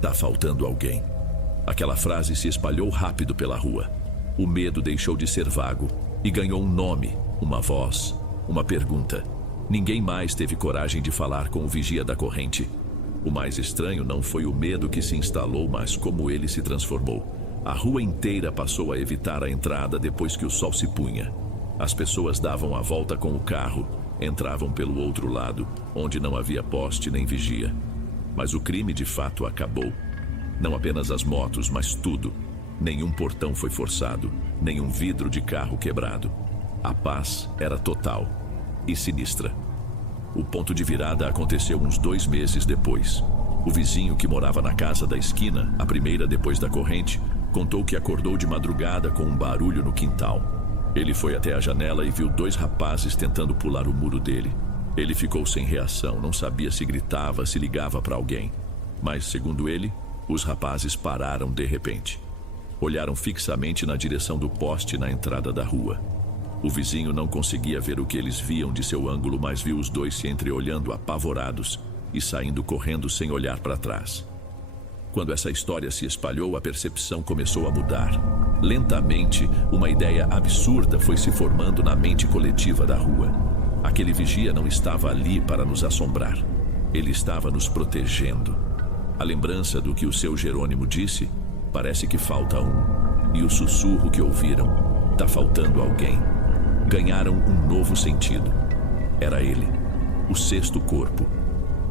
"Tá faltando alguém." Aquela frase se espalhou rápido pela rua. O medo deixou de ser vago e ganhou um nome, uma voz, uma pergunta. Ninguém mais teve coragem de falar com o vigia da corrente. O mais estranho não foi o medo que se instalou, mas como ele se transformou. A rua inteira passou a evitar a entrada depois que o sol se punha. As pessoas davam a volta com o carro, entravam pelo outro lado, onde não havia poste nem vigia. Mas o crime de fato acabou. Não apenas as motos, mas tudo. Nenhum portão foi forçado, nenhum vidro de carro quebrado. A paz era total e sinistra. O ponto de virada aconteceu uns 2 meses depois. O vizinho que morava na casa da esquina, a primeira depois da corrente, contou que acordou de madrugada com um barulho no quintal. Ele foi até a janela e viu 2 rapazes tentando pular o muro dele. Ele ficou sem reação, não sabia se gritava, se ligava para alguém. Mas, segundo ele, os rapazes pararam de repente. Olharam fixamente na direção do poste na entrada da rua. O vizinho não conseguia ver o que eles viam de seu ângulo, mas viu os 2 se entreolhando apavorados e saindo correndo sem olhar para trás. Quando essa história se espalhou, a percepção começou a mudar. Lentamente, uma ideia absurda foi se formando na mente coletiva da rua. Aquele vigia não estava ali para nos assombrar. Ele estava nos protegendo. A lembrança do que o seu Jerônimo disse: "Parece que falta um." E o sussurro que ouviram: "Tá faltando alguém." Ganharam um novo sentido. Era ele, o 6º corpo.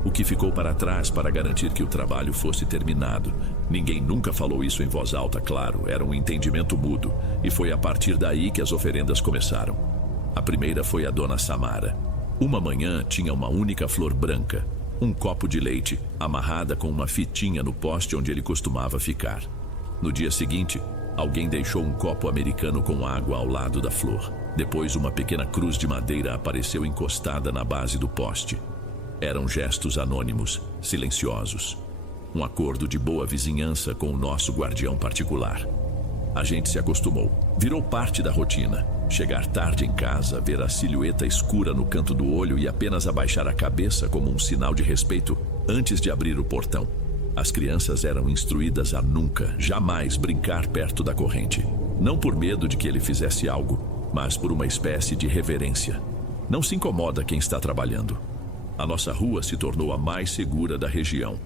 O que ficou para trás para garantir que o trabalho fosse terminado. Ninguém nunca falou isso em voz alta, claro, era um entendimento mútuo. E foi a partir daí que as oferendas começaram. A primeira foi a dona Samara. Uma manhã tinha uma única flor branca, um copo de leite, amarrada com uma fitinha no poste onde ele costumava ficar. No dia seguinte, alguém deixou um copo americano com água ao lado da flor. Depois, uma pequena cruz de madeira apareceu encostada na base do poste. Eram gestos anônimos, silenciosos. Um acordo de boa vizinhança com o nosso guardião particular. A gente se acostumou. Virou parte da rotina. Chegar tarde em casa, ver a silhueta escura no canto do olho e apenas abaixar a cabeça como um sinal de respeito antes de abrir o portão. As crianças eram instruídas a nunca, jamais brincar perto da corrente. Não por medo de que ele fizesse algo, mas por uma espécie de reverência. Não se incomoda quem está trabalhando. A nossa rua se tornou a mais segura da região,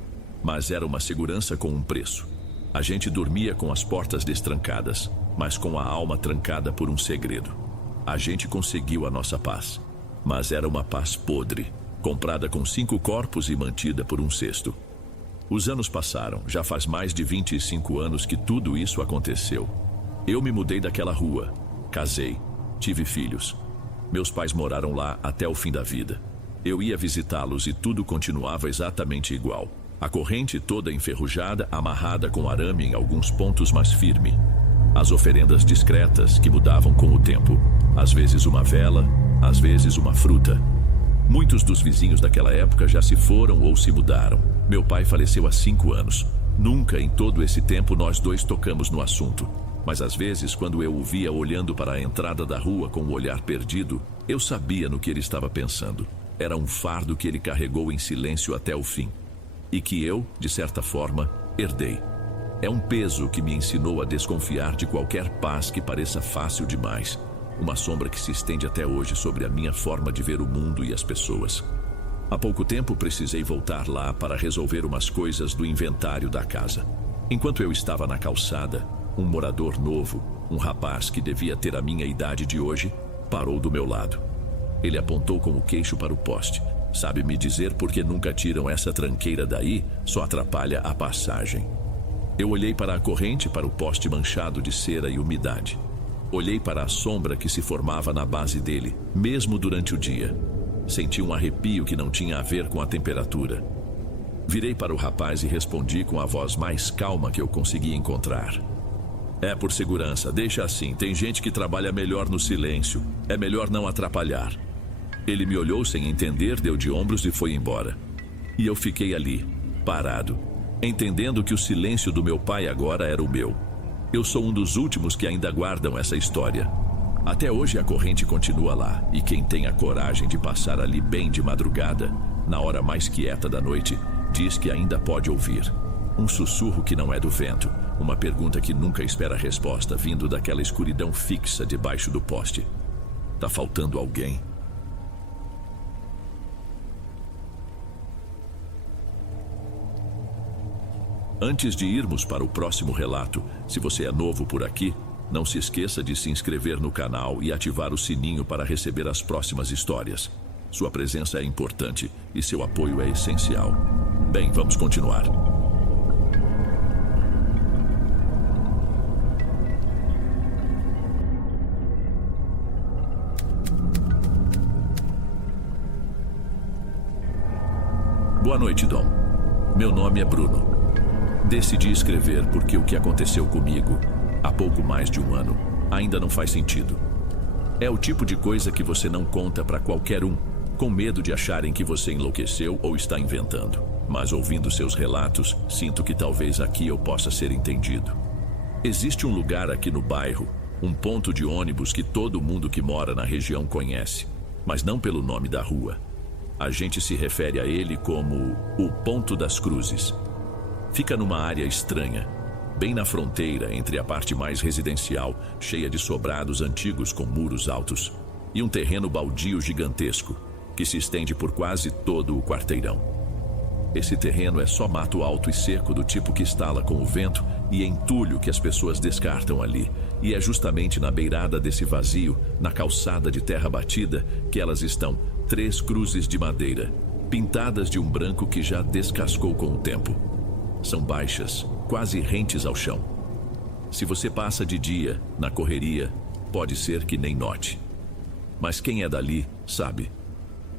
mas era uma segurança com um preço. A gente dormia com as portas destrancadas, mas com a alma trancada por um segredo. A gente conseguiu a nossa paz, mas era uma paz podre, comprada com 5 corpos e mantida por um 6º. Os anos passaram, já faz mais de 25 anos que tudo isso aconteceu. Eu me mudei daquela rua, casei, tive filhos. Meus pais moraram lá até o fim da vida. Eu ia visitá-los e tudo continuava exatamente igual. A corrente toda enferrujada, amarrada com arame em alguns pontos, mas firme. As oferendas discretas que mudavam com o tempo. Às vezes uma vela, às vezes uma fruta. Muitos dos vizinhos daquela época já se foram ou se mudaram. Meu pai faleceu há 5 anos. Nunca em todo esse tempo nós 2 tocamos no assunto. Mas às vezes, quando eu o via olhando para a entrada da rua com o olhar perdido, eu sabia no que ele estava pensando. Era um fardo que ele carregou em silêncio até o fim. E que eu, de certa forma, herdei. É um peso que me ensinou a desconfiar de qualquer paz que pareça fácil demais. Uma sombra que se estende até hoje sobre a minha forma de ver o mundo e as pessoas. Há pouco tempo precisei voltar lá para resolver umas coisas do inventário da casa. Enquanto eu estava na calçada, um morador novo, um rapaz que devia ter a minha idade de hoje, parou do meu lado. Ele apontou com o queixo para o poste. Sabe me dizer por que nunca tiram essa tranqueira daí? Só atrapalha a passagem. Eu olhei para a corrente, para o poste manchado de cera e umidade. Olhei para a sombra que se formava na base dele, mesmo durante o dia. Senti um arrepio que não tinha a ver com a temperatura. Virei para o rapaz e respondi com a voz mais calma que eu consegui encontrar. É por segurança, deixa assim, tem gente que trabalha melhor no silêncio. É melhor não atrapalhar. Ele me olhou sem entender, deu de ombros e foi embora. E eu fiquei ali, parado, entendendo que o silêncio do meu pai agora era o meu. Eu sou um dos últimos que ainda guardam essa história. Até hoje a corrente continua lá, e quem tem a coragem de passar ali bem de madrugada, na hora mais quieta da noite, diz que ainda pode ouvir. Um sussurro que não é do vento, uma pergunta que nunca espera resposta, vindo daquela escuridão fixa debaixo do poste. Tá faltando alguém? Antes de irmos para o próximo relato, se você é novo por aqui, não se esqueça de se inscrever no canal e ativar o sininho para receber as próximas histórias. Sua presença é importante e seu apoio é essencial. Bem, vamos continuar. Boa noite, Dom. Meu nome é Bruno. Decidi escrever porque o que aconteceu comigo, há pouco mais de um ano, ainda não faz sentido. É o tipo de coisa que você não conta para qualquer um, com medo de acharem que você enlouqueceu ou está inventando. Mas ouvindo seus relatos, sinto que talvez aqui eu possa ser entendido. Existe um lugar aqui no bairro, um ponto de ônibus que todo mundo que mora na região conhece, mas não pelo nome da rua. A gente se refere a ele como o Ponto das Cruzes. Fica numa área estranha, bem na fronteira entre a parte mais residencial, cheia de sobrados antigos com muros altos, e um terreno baldio gigantesco, que se estende por quase todo o quarteirão. Esse terreno é só mato alto e seco do tipo que estala com o vento e entulho que as pessoas descartam ali. E é justamente na beirada desse vazio, na calçada de terra batida, que elas estão, 3 cruzes de madeira, pintadas de um branco que já descascou com o tempo. São baixas, quase rentes ao chão. Se você passa de dia, na correria, pode ser que nem note. Mas quem é dali, sabe.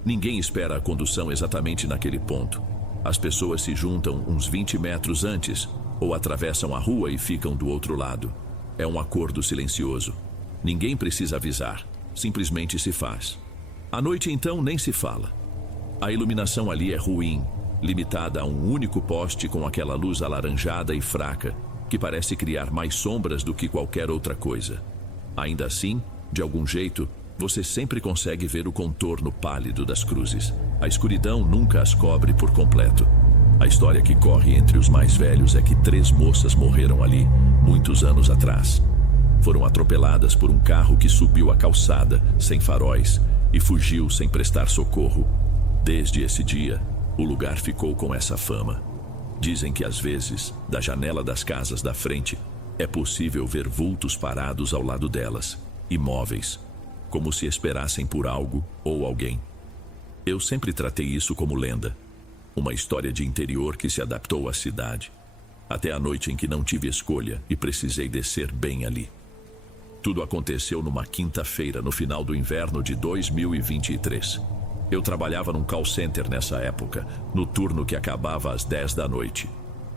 Ninguém espera a condução exatamente naquele ponto. As pessoas se juntam uns 20 metros antes, ou atravessam a rua e ficam do outro lado. É um acordo silencioso. Ninguém precisa avisar, simplesmente se faz. À noite, então, nem se fala. A iluminação ali é ruim, limitada a um único poste com aquela luz alaranjada e fraca, que parece criar mais sombras do que qualquer outra coisa. Ainda assim, de algum jeito, você sempre consegue ver o contorno pálido das cruzes. A escuridão nunca as cobre por completo. A história que corre entre os mais velhos é que 3 moças morreram ali, muitos anos atrás. Foram atropeladas por um carro que subiu a calçada, sem faróis, e fugiu sem prestar socorro. Desde esse dia, o lugar ficou com essa fama. Dizem que às vezes, da janela das casas da frente, é possível ver vultos parados ao lado delas, imóveis, como se esperassem por algo ou alguém. Eu sempre tratei isso como lenda, uma história de interior que se adaptou à cidade, até a noite em que não tive escolha e precisei descer bem ali. Tudo aconteceu numa quinta-feira no final do inverno de 2023. Eu trabalhava num call center nessa época, no turno que acabava às 10 da noite.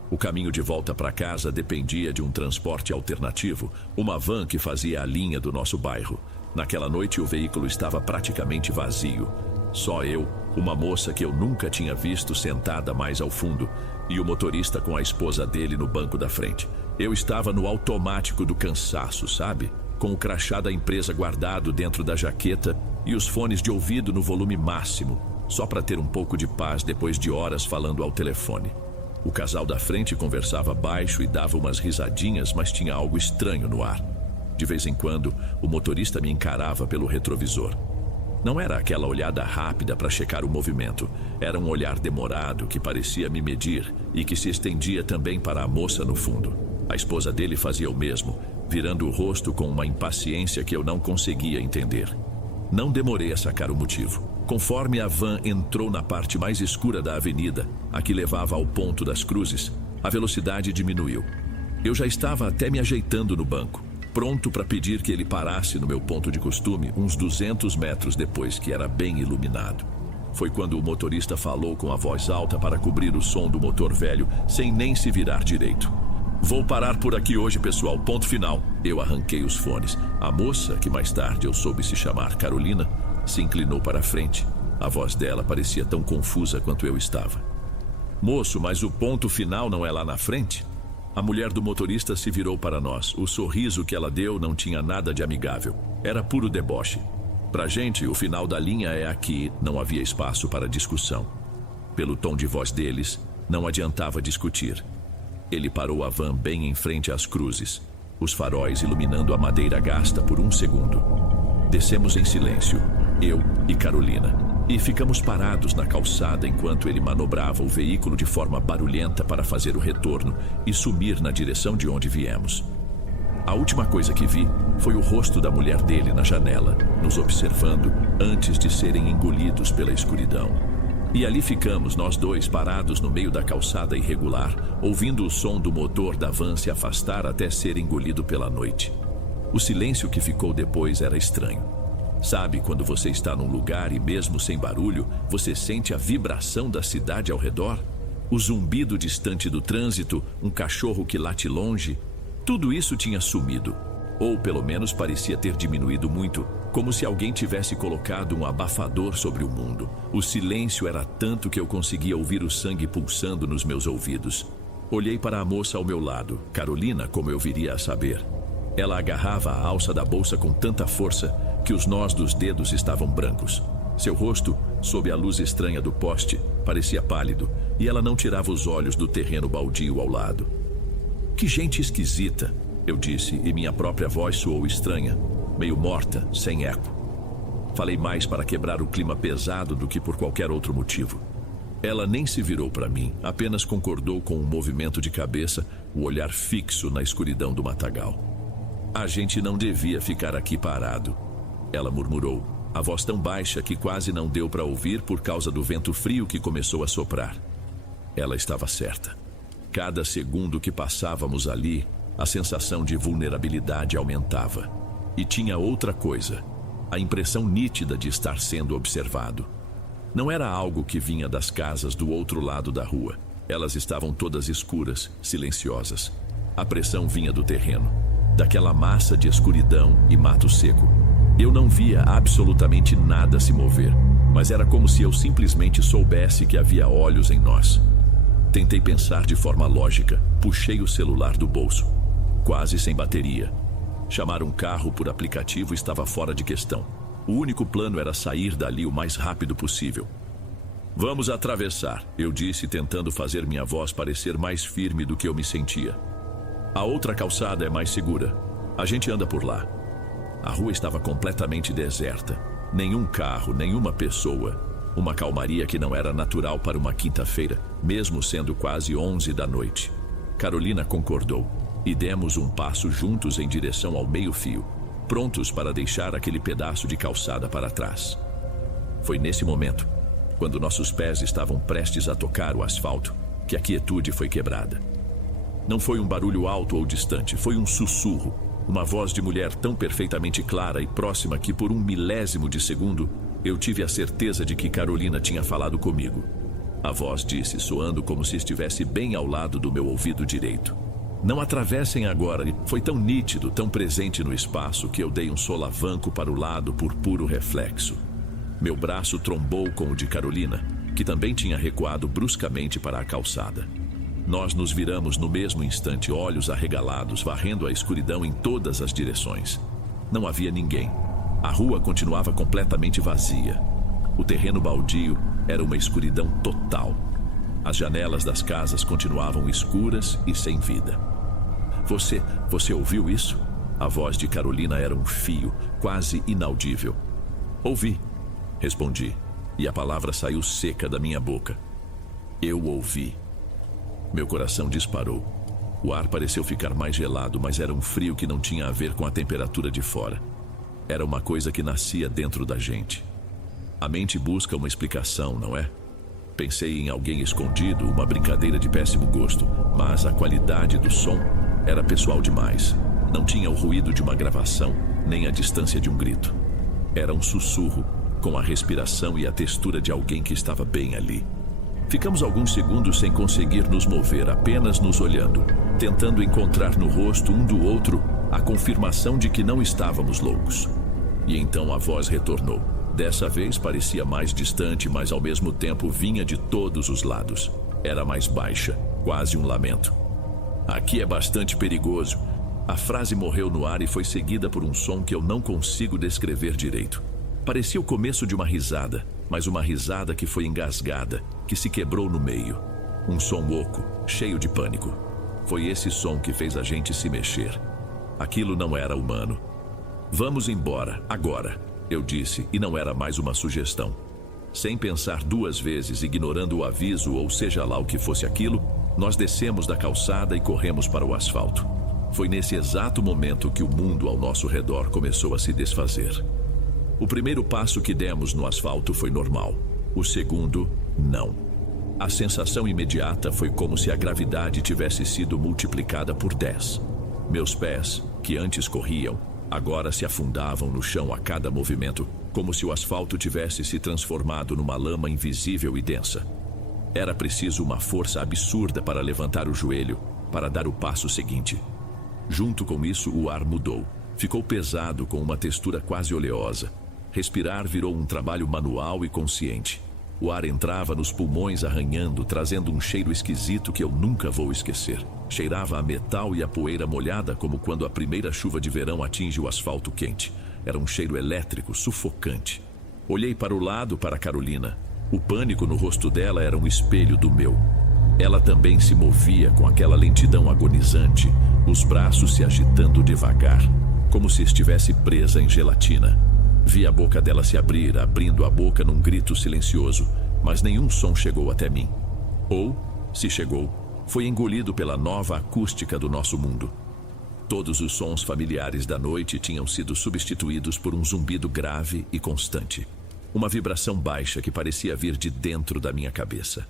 O caminho de volta para casa dependia de um transporte alternativo, uma van que fazia a linha do nosso bairro. Naquela noite o veículo estava praticamente vazio. Só eu, uma moça que eu nunca tinha visto sentada mais ao fundo, e o motorista com a esposa dele no banco da frente. Eu estava no automático do cansaço, sabe? Com o crachá da empresa guardado dentro da jaqueta e os fones de ouvido no volume máximo, só para ter um pouco de paz depois de horas falando ao telefone. O casal da frente conversava baixo e dava umas risadinhas, mas tinha algo estranho no ar. De vez em quando, o motorista me encarava pelo retrovisor. Não era aquela olhada rápida para checar o movimento. Era um olhar demorado que parecia me medir e que se estendia também para a moça no fundo. A esposa dele fazia o mesmo, virando o rosto com uma impaciência que eu não conseguia entender. Não demorei a sacar o motivo. Conforme a van entrou na parte mais escura da avenida, a que levava ao Ponto das Cruzes, a velocidade diminuiu. Eu já estava até me ajeitando no banco, pronto para pedir que ele parasse no meu ponto de costume, uns 200 metros depois, que era bem iluminado. Foi quando o motorista falou com a voz alta para cobrir o som do motor velho, sem nem se virar direito. Vou parar por aqui hoje, pessoal, ponto final. Eu arranquei os fones. A moça, que mais tarde eu soube se chamar Carolina, se inclinou para a frente. A voz dela parecia tão confusa quanto eu estava. Moço, mas o ponto final não é lá na frente? A mulher do motorista se virou para nós. O sorriso que ela deu não tinha nada de amigável. Era puro deboche. Pra gente, o final da linha é aqui, não havia espaço para discussão. Pelo tom de voz deles, não adiantava discutir. Ele parou a van bem em frente às cruzes, os faróis iluminando a madeira gasta por um segundo. Descemos em silêncio, eu e Carolina, e ficamos parados na calçada enquanto ele manobrava o veículo de forma barulhenta para fazer o retorno e sumir na direção de onde viemos. A última coisa que vi foi o rosto da mulher dele na janela, nos observando antes de serem engolidos pela escuridão. E ali ficamos, nós dois, parados no meio da calçada irregular, ouvindo o som do motor da van se afastar até ser engolido pela noite. O silêncio que ficou depois era estranho. Sabe quando você está num lugar e mesmo sem barulho, você sente a vibração da cidade ao redor? O zumbido distante do trânsito, um cachorro que late longe. Tudo isso tinha sumido, ou pelo menos parecia ter diminuído muito, como se alguém tivesse colocado um abafador sobre o mundo. O silêncio era tanto que eu conseguia ouvir o sangue pulsando nos meus ouvidos. Olhei para a moça ao meu lado, Carolina, como eu viria a saber. Ela agarrava a alça da bolsa com tanta força que os nós dos dedos estavam brancos. Seu rosto, sob a luz estranha do poste, parecia pálido, e ela não tirava os olhos do terreno baldio ao lado. Que gente esquisita, eu disse, e minha própria voz soou estranha, meio morta, sem eco. Falei mais para quebrar o clima pesado do que por qualquer outro motivo. Ela nem se virou para mim, apenas concordou com um movimento de cabeça, o olhar fixo na escuridão do matagal. A gente não devia ficar aqui parado, ela murmurou, a voz tão baixa que quase não deu para ouvir por causa do vento frio que começou a soprar. Ela estava certa. Cada segundo que passávamos ali, a sensação de vulnerabilidade aumentava. E tinha outra coisa, a impressão nítida de estar sendo observado. Não era algo que vinha das casas do outro lado da rua. Elas estavam todas escuras, silenciosas. A pressão vinha do terreno, daquela massa de escuridão e mato seco. Eu não via absolutamente nada se mover, mas era como se eu simplesmente soubesse que havia olhos em nós. Tentei pensar de forma lógica, puxei o celular do bolso, quase sem bateria. Chamar um carro por aplicativo estava fora de questão. O único plano era sair dali o mais rápido possível. Vamos atravessar, eu disse, tentando fazer minha voz parecer mais firme do que eu me sentia. A outra calçada é mais segura. A gente anda por lá. A rua estava completamente deserta. Nenhum carro, nenhuma pessoa. Uma calmaria que não era natural para uma quinta-feira, mesmo sendo quase 11 da noite. Carolina concordou, e demos um passo juntos em direção ao meio-fio, prontos para deixar aquele pedaço de calçada para trás. Foi nesse momento, quando nossos pés estavam prestes a tocar o asfalto, que a quietude foi quebrada. Não foi um barulho alto ou distante, foi um sussurro, uma voz de mulher tão perfeitamente clara e próxima que por um milésimo de segundo eu tive a certeza de que Carolina tinha falado comigo. A voz disse, soando como se estivesse bem ao lado do meu ouvido direito. Não atravessem agora. Foi tão nítido, tão presente no espaço que eu dei um solavanco para o lado por puro reflexo. Meu braço trombou com o de Carolina, que também tinha recuado bruscamente para a calçada. Nós nos viramos no mesmo instante, olhos arregalados, varrendo a escuridão em todas as direções. Não havia ninguém. A rua continuava completamente vazia. O terreno baldio era uma escuridão total. As janelas das casas continuavam escuras e sem vida. Você ouviu isso? A voz de Carolina era um fio, quase inaudível. Ouvi, respondi, e a palavra saiu seca da minha boca. Eu ouvi. Meu coração disparou. O ar pareceu ficar mais gelado, mas era um frio que não tinha a ver com a temperatura de fora. Era uma coisa que nascia dentro da gente. A mente busca uma explicação, não é? Pensei em alguém escondido, uma brincadeira de péssimo gosto, mas a qualidade do som Era pessoal demais. Não tinha o ruído de uma gravação, nem a distância de um grito. Era um sussurro, com a respiração e a textura de alguém que estava bem ali. Ficamos alguns segundos sem conseguir nos mover, apenas nos olhando, tentando encontrar no rosto um do outro a confirmação de que não estávamos loucos. E então a voz retornou. Dessa vez parecia mais distante, mas ao mesmo tempo vinha de todos os lados. Era mais baixa, quase um lamento. Aqui é bastante perigoso. A frase morreu no ar e foi seguida por um som que eu não consigo descrever direito. Parecia o começo de uma risada, mas uma risada que foi engasgada, que se quebrou no meio. Um som oco, cheio de pânico. Foi esse som que fez a gente se mexer. Aquilo não era humano. Vamos embora, agora, eu disse, e não era mais uma sugestão. Sem pensar duas vezes, ignorando o aviso ou seja lá o que fosse aquilo, nós descemos da calçada e corremos para o asfalto. Foi nesse exato momento que o mundo ao nosso redor começou a se desfazer. O primeiro passo que demos no asfalto foi normal. O segundo, não. A sensação imediata foi como se a gravidade tivesse sido multiplicada por 10. Meus pés, que antes corriam, agora se afundavam no chão a cada movimento, como se o asfalto tivesse se transformado numa lama invisível e densa. Era preciso uma força absurda para levantar o joelho, para dar o passo seguinte. Junto com isso, o ar mudou. Ficou pesado, com uma textura quase oleosa. Respirar virou um trabalho manual e consciente. O ar entrava nos pulmões arranhando, trazendo um cheiro esquisito que eu nunca vou esquecer. Cheirava a metal e a poeira molhada, como quando a primeira chuva de verão atinge o asfalto quente. Era um cheiro elétrico, sufocante. Olhei para o lado, para Carolina. O pânico no rosto dela era um espelho do meu. Ela também se movia com aquela lentidão agonizante, os braços se agitando devagar, como se estivesse presa em gelatina. Vi a boca dela se abrir, abrindo a boca num grito silencioso, mas nenhum som chegou até mim. Ou, se chegou, foi engolido pela nova acústica do nosso mundo. Todos os sons familiares da noite tinham sido substituídos por um zumbido grave e constante. Uma vibração baixa que parecia vir de dentro da minha cabeça.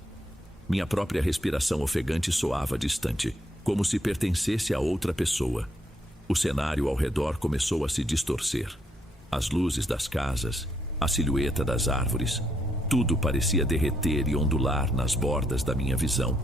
Minha própria respiração ofegante soava distante, como se pertencesse a outra pessoa. O cenário ao redor começou a se distorcer. As luzes das casas, a silhueta das árvores, tudo parecia derreter e ondular nas bordas da minha visão,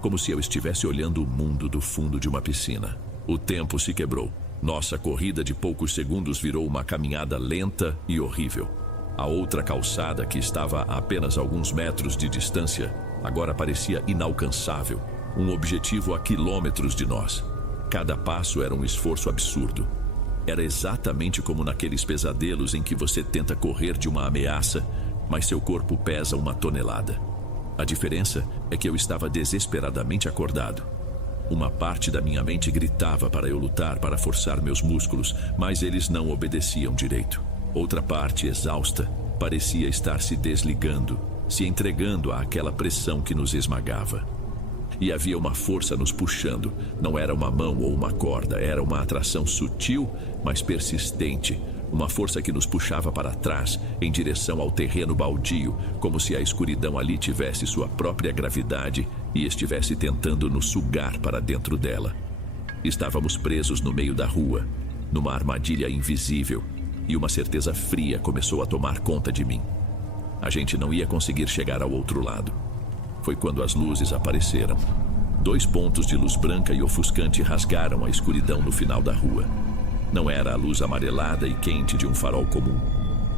como se eu estivesse olhando o mundo do fundo de uma piscina. O tempo se quebrou. Nossa corrida de poucos segundos virou uma caminhada lenta e horrível. A outra calçada, que estava a apenas alguns metros de distância, agora parecia inalcançável, um objetivo a quilômetros de nós. Cada passo era um esforço absurdo. Era exatamente como naqueles pesadelos em que você tenta correr de uma ameaça, mas seu corpo pesa 1 tonelada. A diferença é que eu estava desesperadamente acordado. Uma parte da minha mente gritava para eu lutar, para forçar meus músculos, mas eles não obedeciam direito. Outra parte, exausta, parecia estar se desligando, se entregando àquela pressão que nos esmagava. E havia uma força nos puxando. Não era uma mão ou uma corda, era uma atração sutil, mas persistente. Uma força que nos puxava para trás, em direção ao terreno baldio, como se a escuridão ali tivesse sua própria gravidade e estivesse tentando nos sugar para dentro dela. Estávamos presos no meio da rua, numa armadilha invisível, e uma certeza fria começou a tomar conta de mim. A gente não ia conseguir chegar ao outro lado. Foi quando as luzes apareceram. 2 pontos de luz branca e ofuscante rasgaram a escuridão no final da rua. Não era a luz amarelada e quente de um farol comum.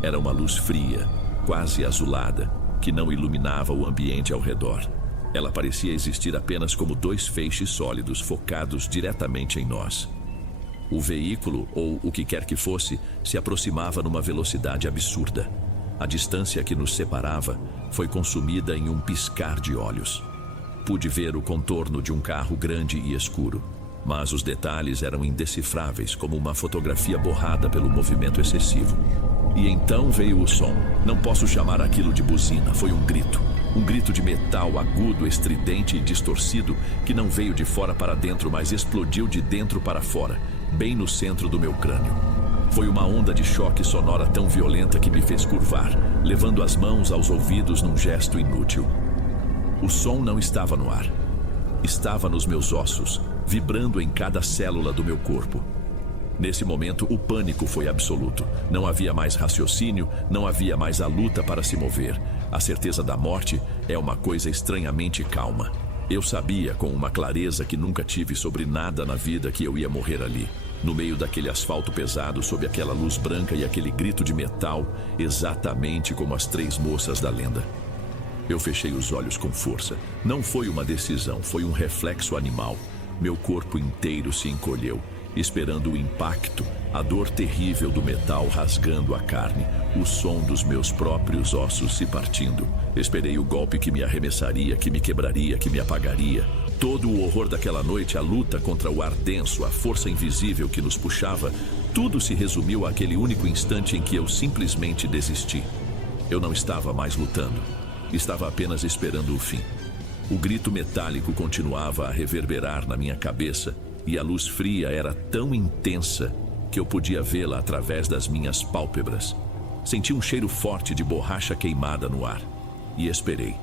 Era uma luz fria, quase azulada, que não iluminava o ambiente ao redor. Ela parecia existir apenas como 2 feixes sólidos focados diretamente em nós. O veículo, ou o que quer que fosse, se aproximava numa velocidade absurda. A distância que nos separava foi consumida em um piscar de olhos. Pude ver o contorno de um carro grande e escuro, mas os detalhes eram indecifráveis, como uma fotografia borrada pelo movimento excessivo. E então veio o som. Não posso chamar aquilo de buzina, foi um grito. Um grito de metal agudo, estridente e distorcido, que não veio de fora para dentro, mas explodiu de dentro para fora, bem no centro do meu crânio. Foi uma onda de choque sonora tão violenta que me fez curvar, levando as mãos aos ouvidos num gesto inútil. O som não estava no ar. Estava nos meus ossos, vibrando em cada célula do meu corpo. Nesse momento, o pânico foi absoluto. Não havia mais raciocínio, não havia mais a luta para se mover. A certeza da morte é uma coisa estranhamente calma. Eu sabia com uma clareza que nunca tive sobre nada na vida que eu ia morrer ali, no meio daquele asfalto pesado, sob aquela luz branca e aquele grito de metal, exatamente como as 3 moças da lenda. Eu fechei os olhos com força. Não foi uma decisão, foi um reflexo animal. Meu corpo inteiro se encolheu, esperando o impacto, a dor terrível do metal rasgando a carne, o som dos meus próprios ossos se partindo. Esperei o golpe que me arremessaria, que me quebraria, que me apagaria. Todo o horror daquela noite, a luta contra o ar denso, a força invisível que nos puxava, tudo se resumiu àquele único instante em que eu simplesmente desisti. Eu não estava mais lutando, estava apenas esperando o fim. O grito metálico continuava a reverberar na minha cabeça, e a luz fria era tão intensa que eu podia vê-la através das minhas pálpebras. Senti um cheiro forte de borracha queimada no ar e esperei.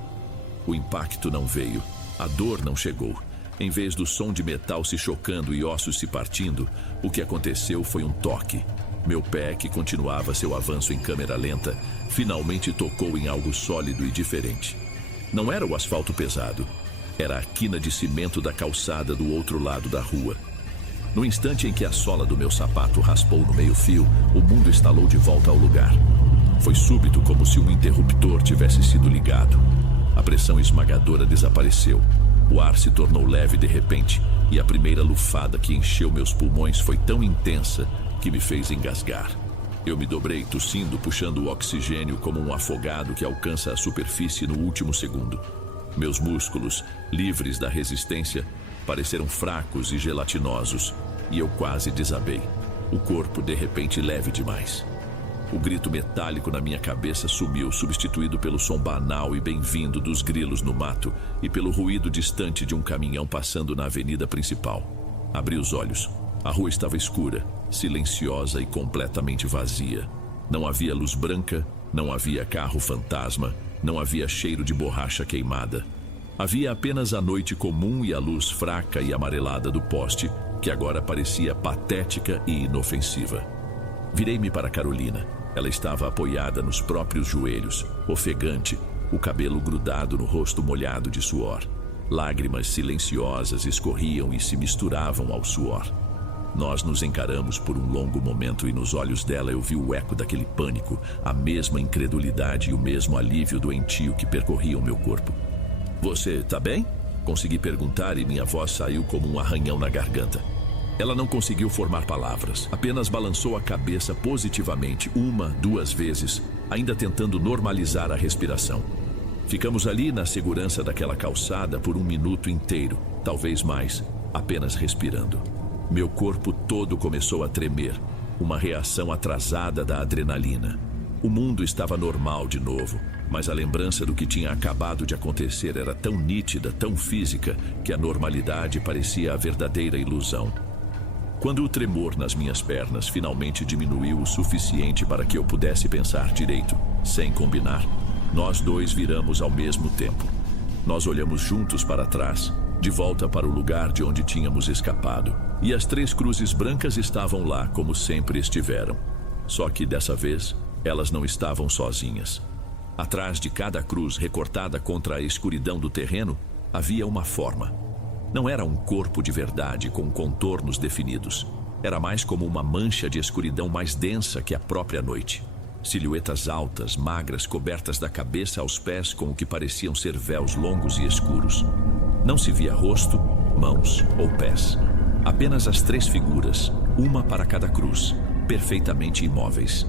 O impacto não veio, a dor não chegou. Em vez do som de metal se chocando e ossos se partindo, o que aconteceu foi um toque. Meu pé, que continuava seu avanço em câmera lenta, finalmente tocou em algo sólido e diferente. Não era o asfalto pesado. Era a quina de cimento da calçada do outro lado da rua. No instante em que a sola do meu sapato raspou no meio-fio, o mundo estalou de volta ao lugar. Foi súbito, como se um interruptor tivesse sido ligado. A pressão esmagadora desapareceu. O ar se tornou leve de repente, e a primeira lufada que encheu meus pulmões foi tão intensa que me fez engasgar. Eu me dobrei, tossindo, puxando o oxigênio como um afogado que alcança a superfície no último segundo. Meus músculos, livres da resistência, pareceram fracos e gelatinosos, e eu quase desabei. O corpo, de repente, leve demais. O grito metálico na minha cabeça sumiu, substituído pelo som banal e bem-vindo dos grilos no mato e pelo ruído distante de um caminhão passando na avenida principal. Abri os olhos. A rua estava escura, silenciosa e completamente vazia. Não havia luz branca, não havia carro fantasma, não havia cheiro de borracha queimada. Havia apenas a noite comum e a luz fraca e amarelada do poste, que agora parecia patética e inofensiva. Virei-me para Carolina. Ela estava apoiada nos próprios joelhos, ofegante, o cabelo grudado no rosto molhado de suor. Lágrimas silenciosas escorriam e se misturavam ao suor. Nós nos encaramos por um longo momento e nos olhos dela eu vi o eco daquele pânico, a mesma incredulidade e o mesmo alívio doentio que percorriam meu corpo. "Você tá bem?" Consegui perguntar e minha voz saiu como um arranhão na garganta. Ela não conseguiu formar palavras, apenas balançou a cabeça positivamente 1, 2 vezes, ainda tentando normalizar a respiração. Ficamos ali na segurança daquela calçada por 1 minuto inteiro, talvez mais, apenas respirando. Meu corpo todo começou a tremer, uma reação atrasada da adrenalina. O mundo estava normal de novo, mas a lembrança do que tinha acabado de acontecer era tão nítida, tão física, que a normalidade parecia a verdadeira ilusão. Quando o tremor nas minhas pernas finalmente diminuiu o suficiente para que eu pudesse pensar direito, sem combinar, nós dois viramos ao mesmo tempo. Nós olhamos juntos para trás, de volta para o lugar de onde tínhamos escapado. E as 3 cruzes brancas estavam lá, como sempre estiveram. Só que dessa vez, elas não estavam sozinhas. Atrás de cada cruz recortada contra a escuridão do terreno, havia uma forma. Não era um corpo de verdade com contornos definidos. Era mais como uma mancha de escuridão mais densa que a própria noite. Silhuetas altas, magras, cobertas da cabeça aos pés com o que pareciam ser véus longos e escuros. Não se via rosto, mãos ou pés. Apenas as 3 figuras, uma para cada cruz, perfeitamente imóveis.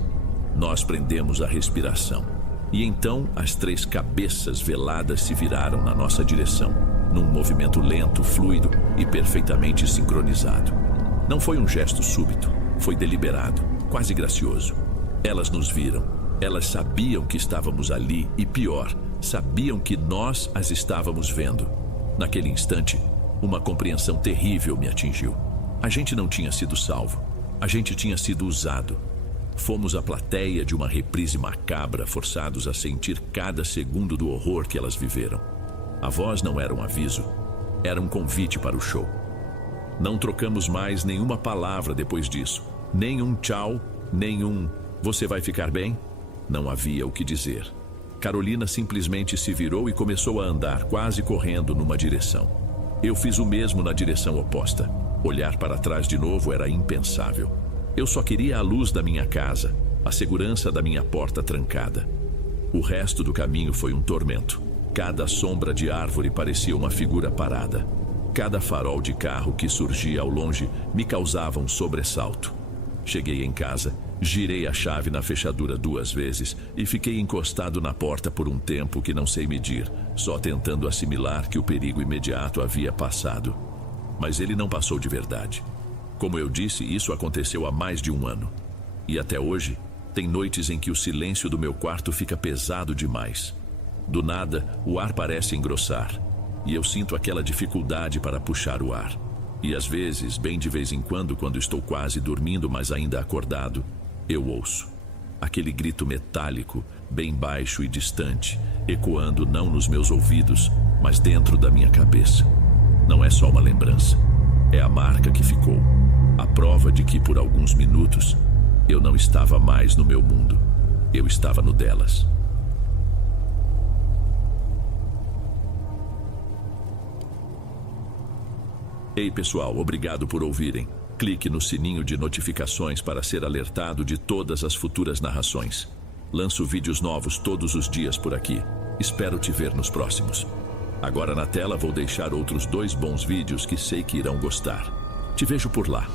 Nós prendemos a respiração. E então as 3 cabeças veladas se viraram na nossa direção, num movimento lento, fluido e perfeitamente sincronizado. Não foi um gesto súbito, foi deliberado, quase gracioso. Elas nos viram, elas sabiam que estávamos ali e, pior, sabiam que nós as estávamos vendo. Naquele instante, uma compreensão terrível me atingiu. A gente não tinha sido salvo, a gente tinha sido usado. Fomos a plateia de uma reprise macabra, forçados a sentir cada segundo do horror que elas viveram. A voz não era um aviso, era um convite para o show. Não trocamos mais nenhuma palavra depois disso. Nem um tchau, nem um "você vai ficar bem?". Não havia o que dizer. Carolina simplesmente se virou e começou a andar, quase correndo numa direção. Eu fiz o mesmo na direção oposta. Olhar para trás de novo era impensável. Eu só queria a luz da minha casa, a segurança da minha porta trancada. O resto do caminho foi um tormento. Cada sombra de árvore parecia uma figura parada. Cada farol de carro que surgia ao longe me causava um sobressalto. Cheguei em casa, girei a chave na fechadura 2 vezes e fiquei encostado na porta por um tempo que não sei medir, só tentando assimilar que o perigo imediato havia passado. Mas ele não passou de verdade. Como eu disse, isso aconteceu há mais de 1 ano. E até hoje, tem noites em que o silêncio do meu quarto fica pesado demais. Do nada, o ar parece engrossar, e eu sinto aquela dificuldade para puxar o ar. E às vezes, bem de vez em quando estou quase dormindo, mas ainda acordado, eu ouço aquele grito metálico, bem baixo e distante, ecoando não nos meus ouvidos, mas dentro da minha cabeça. Não é só uma lembrança, é a marca que ficou, a prova de que por alguns minutos eu não estava mais no meu mundo, eu estava no delas. Ei pessoal, obrigado por ouvirem. Clique no sininho de notificações para ser alertado de todas as futuras narrações. Lanço vídeos novos todos os dias por aqui. Espero te ver nos próximos. Agora na tela vou deixar outros 2 bons vídeos que sei que irão gostar. Te vejo por lá.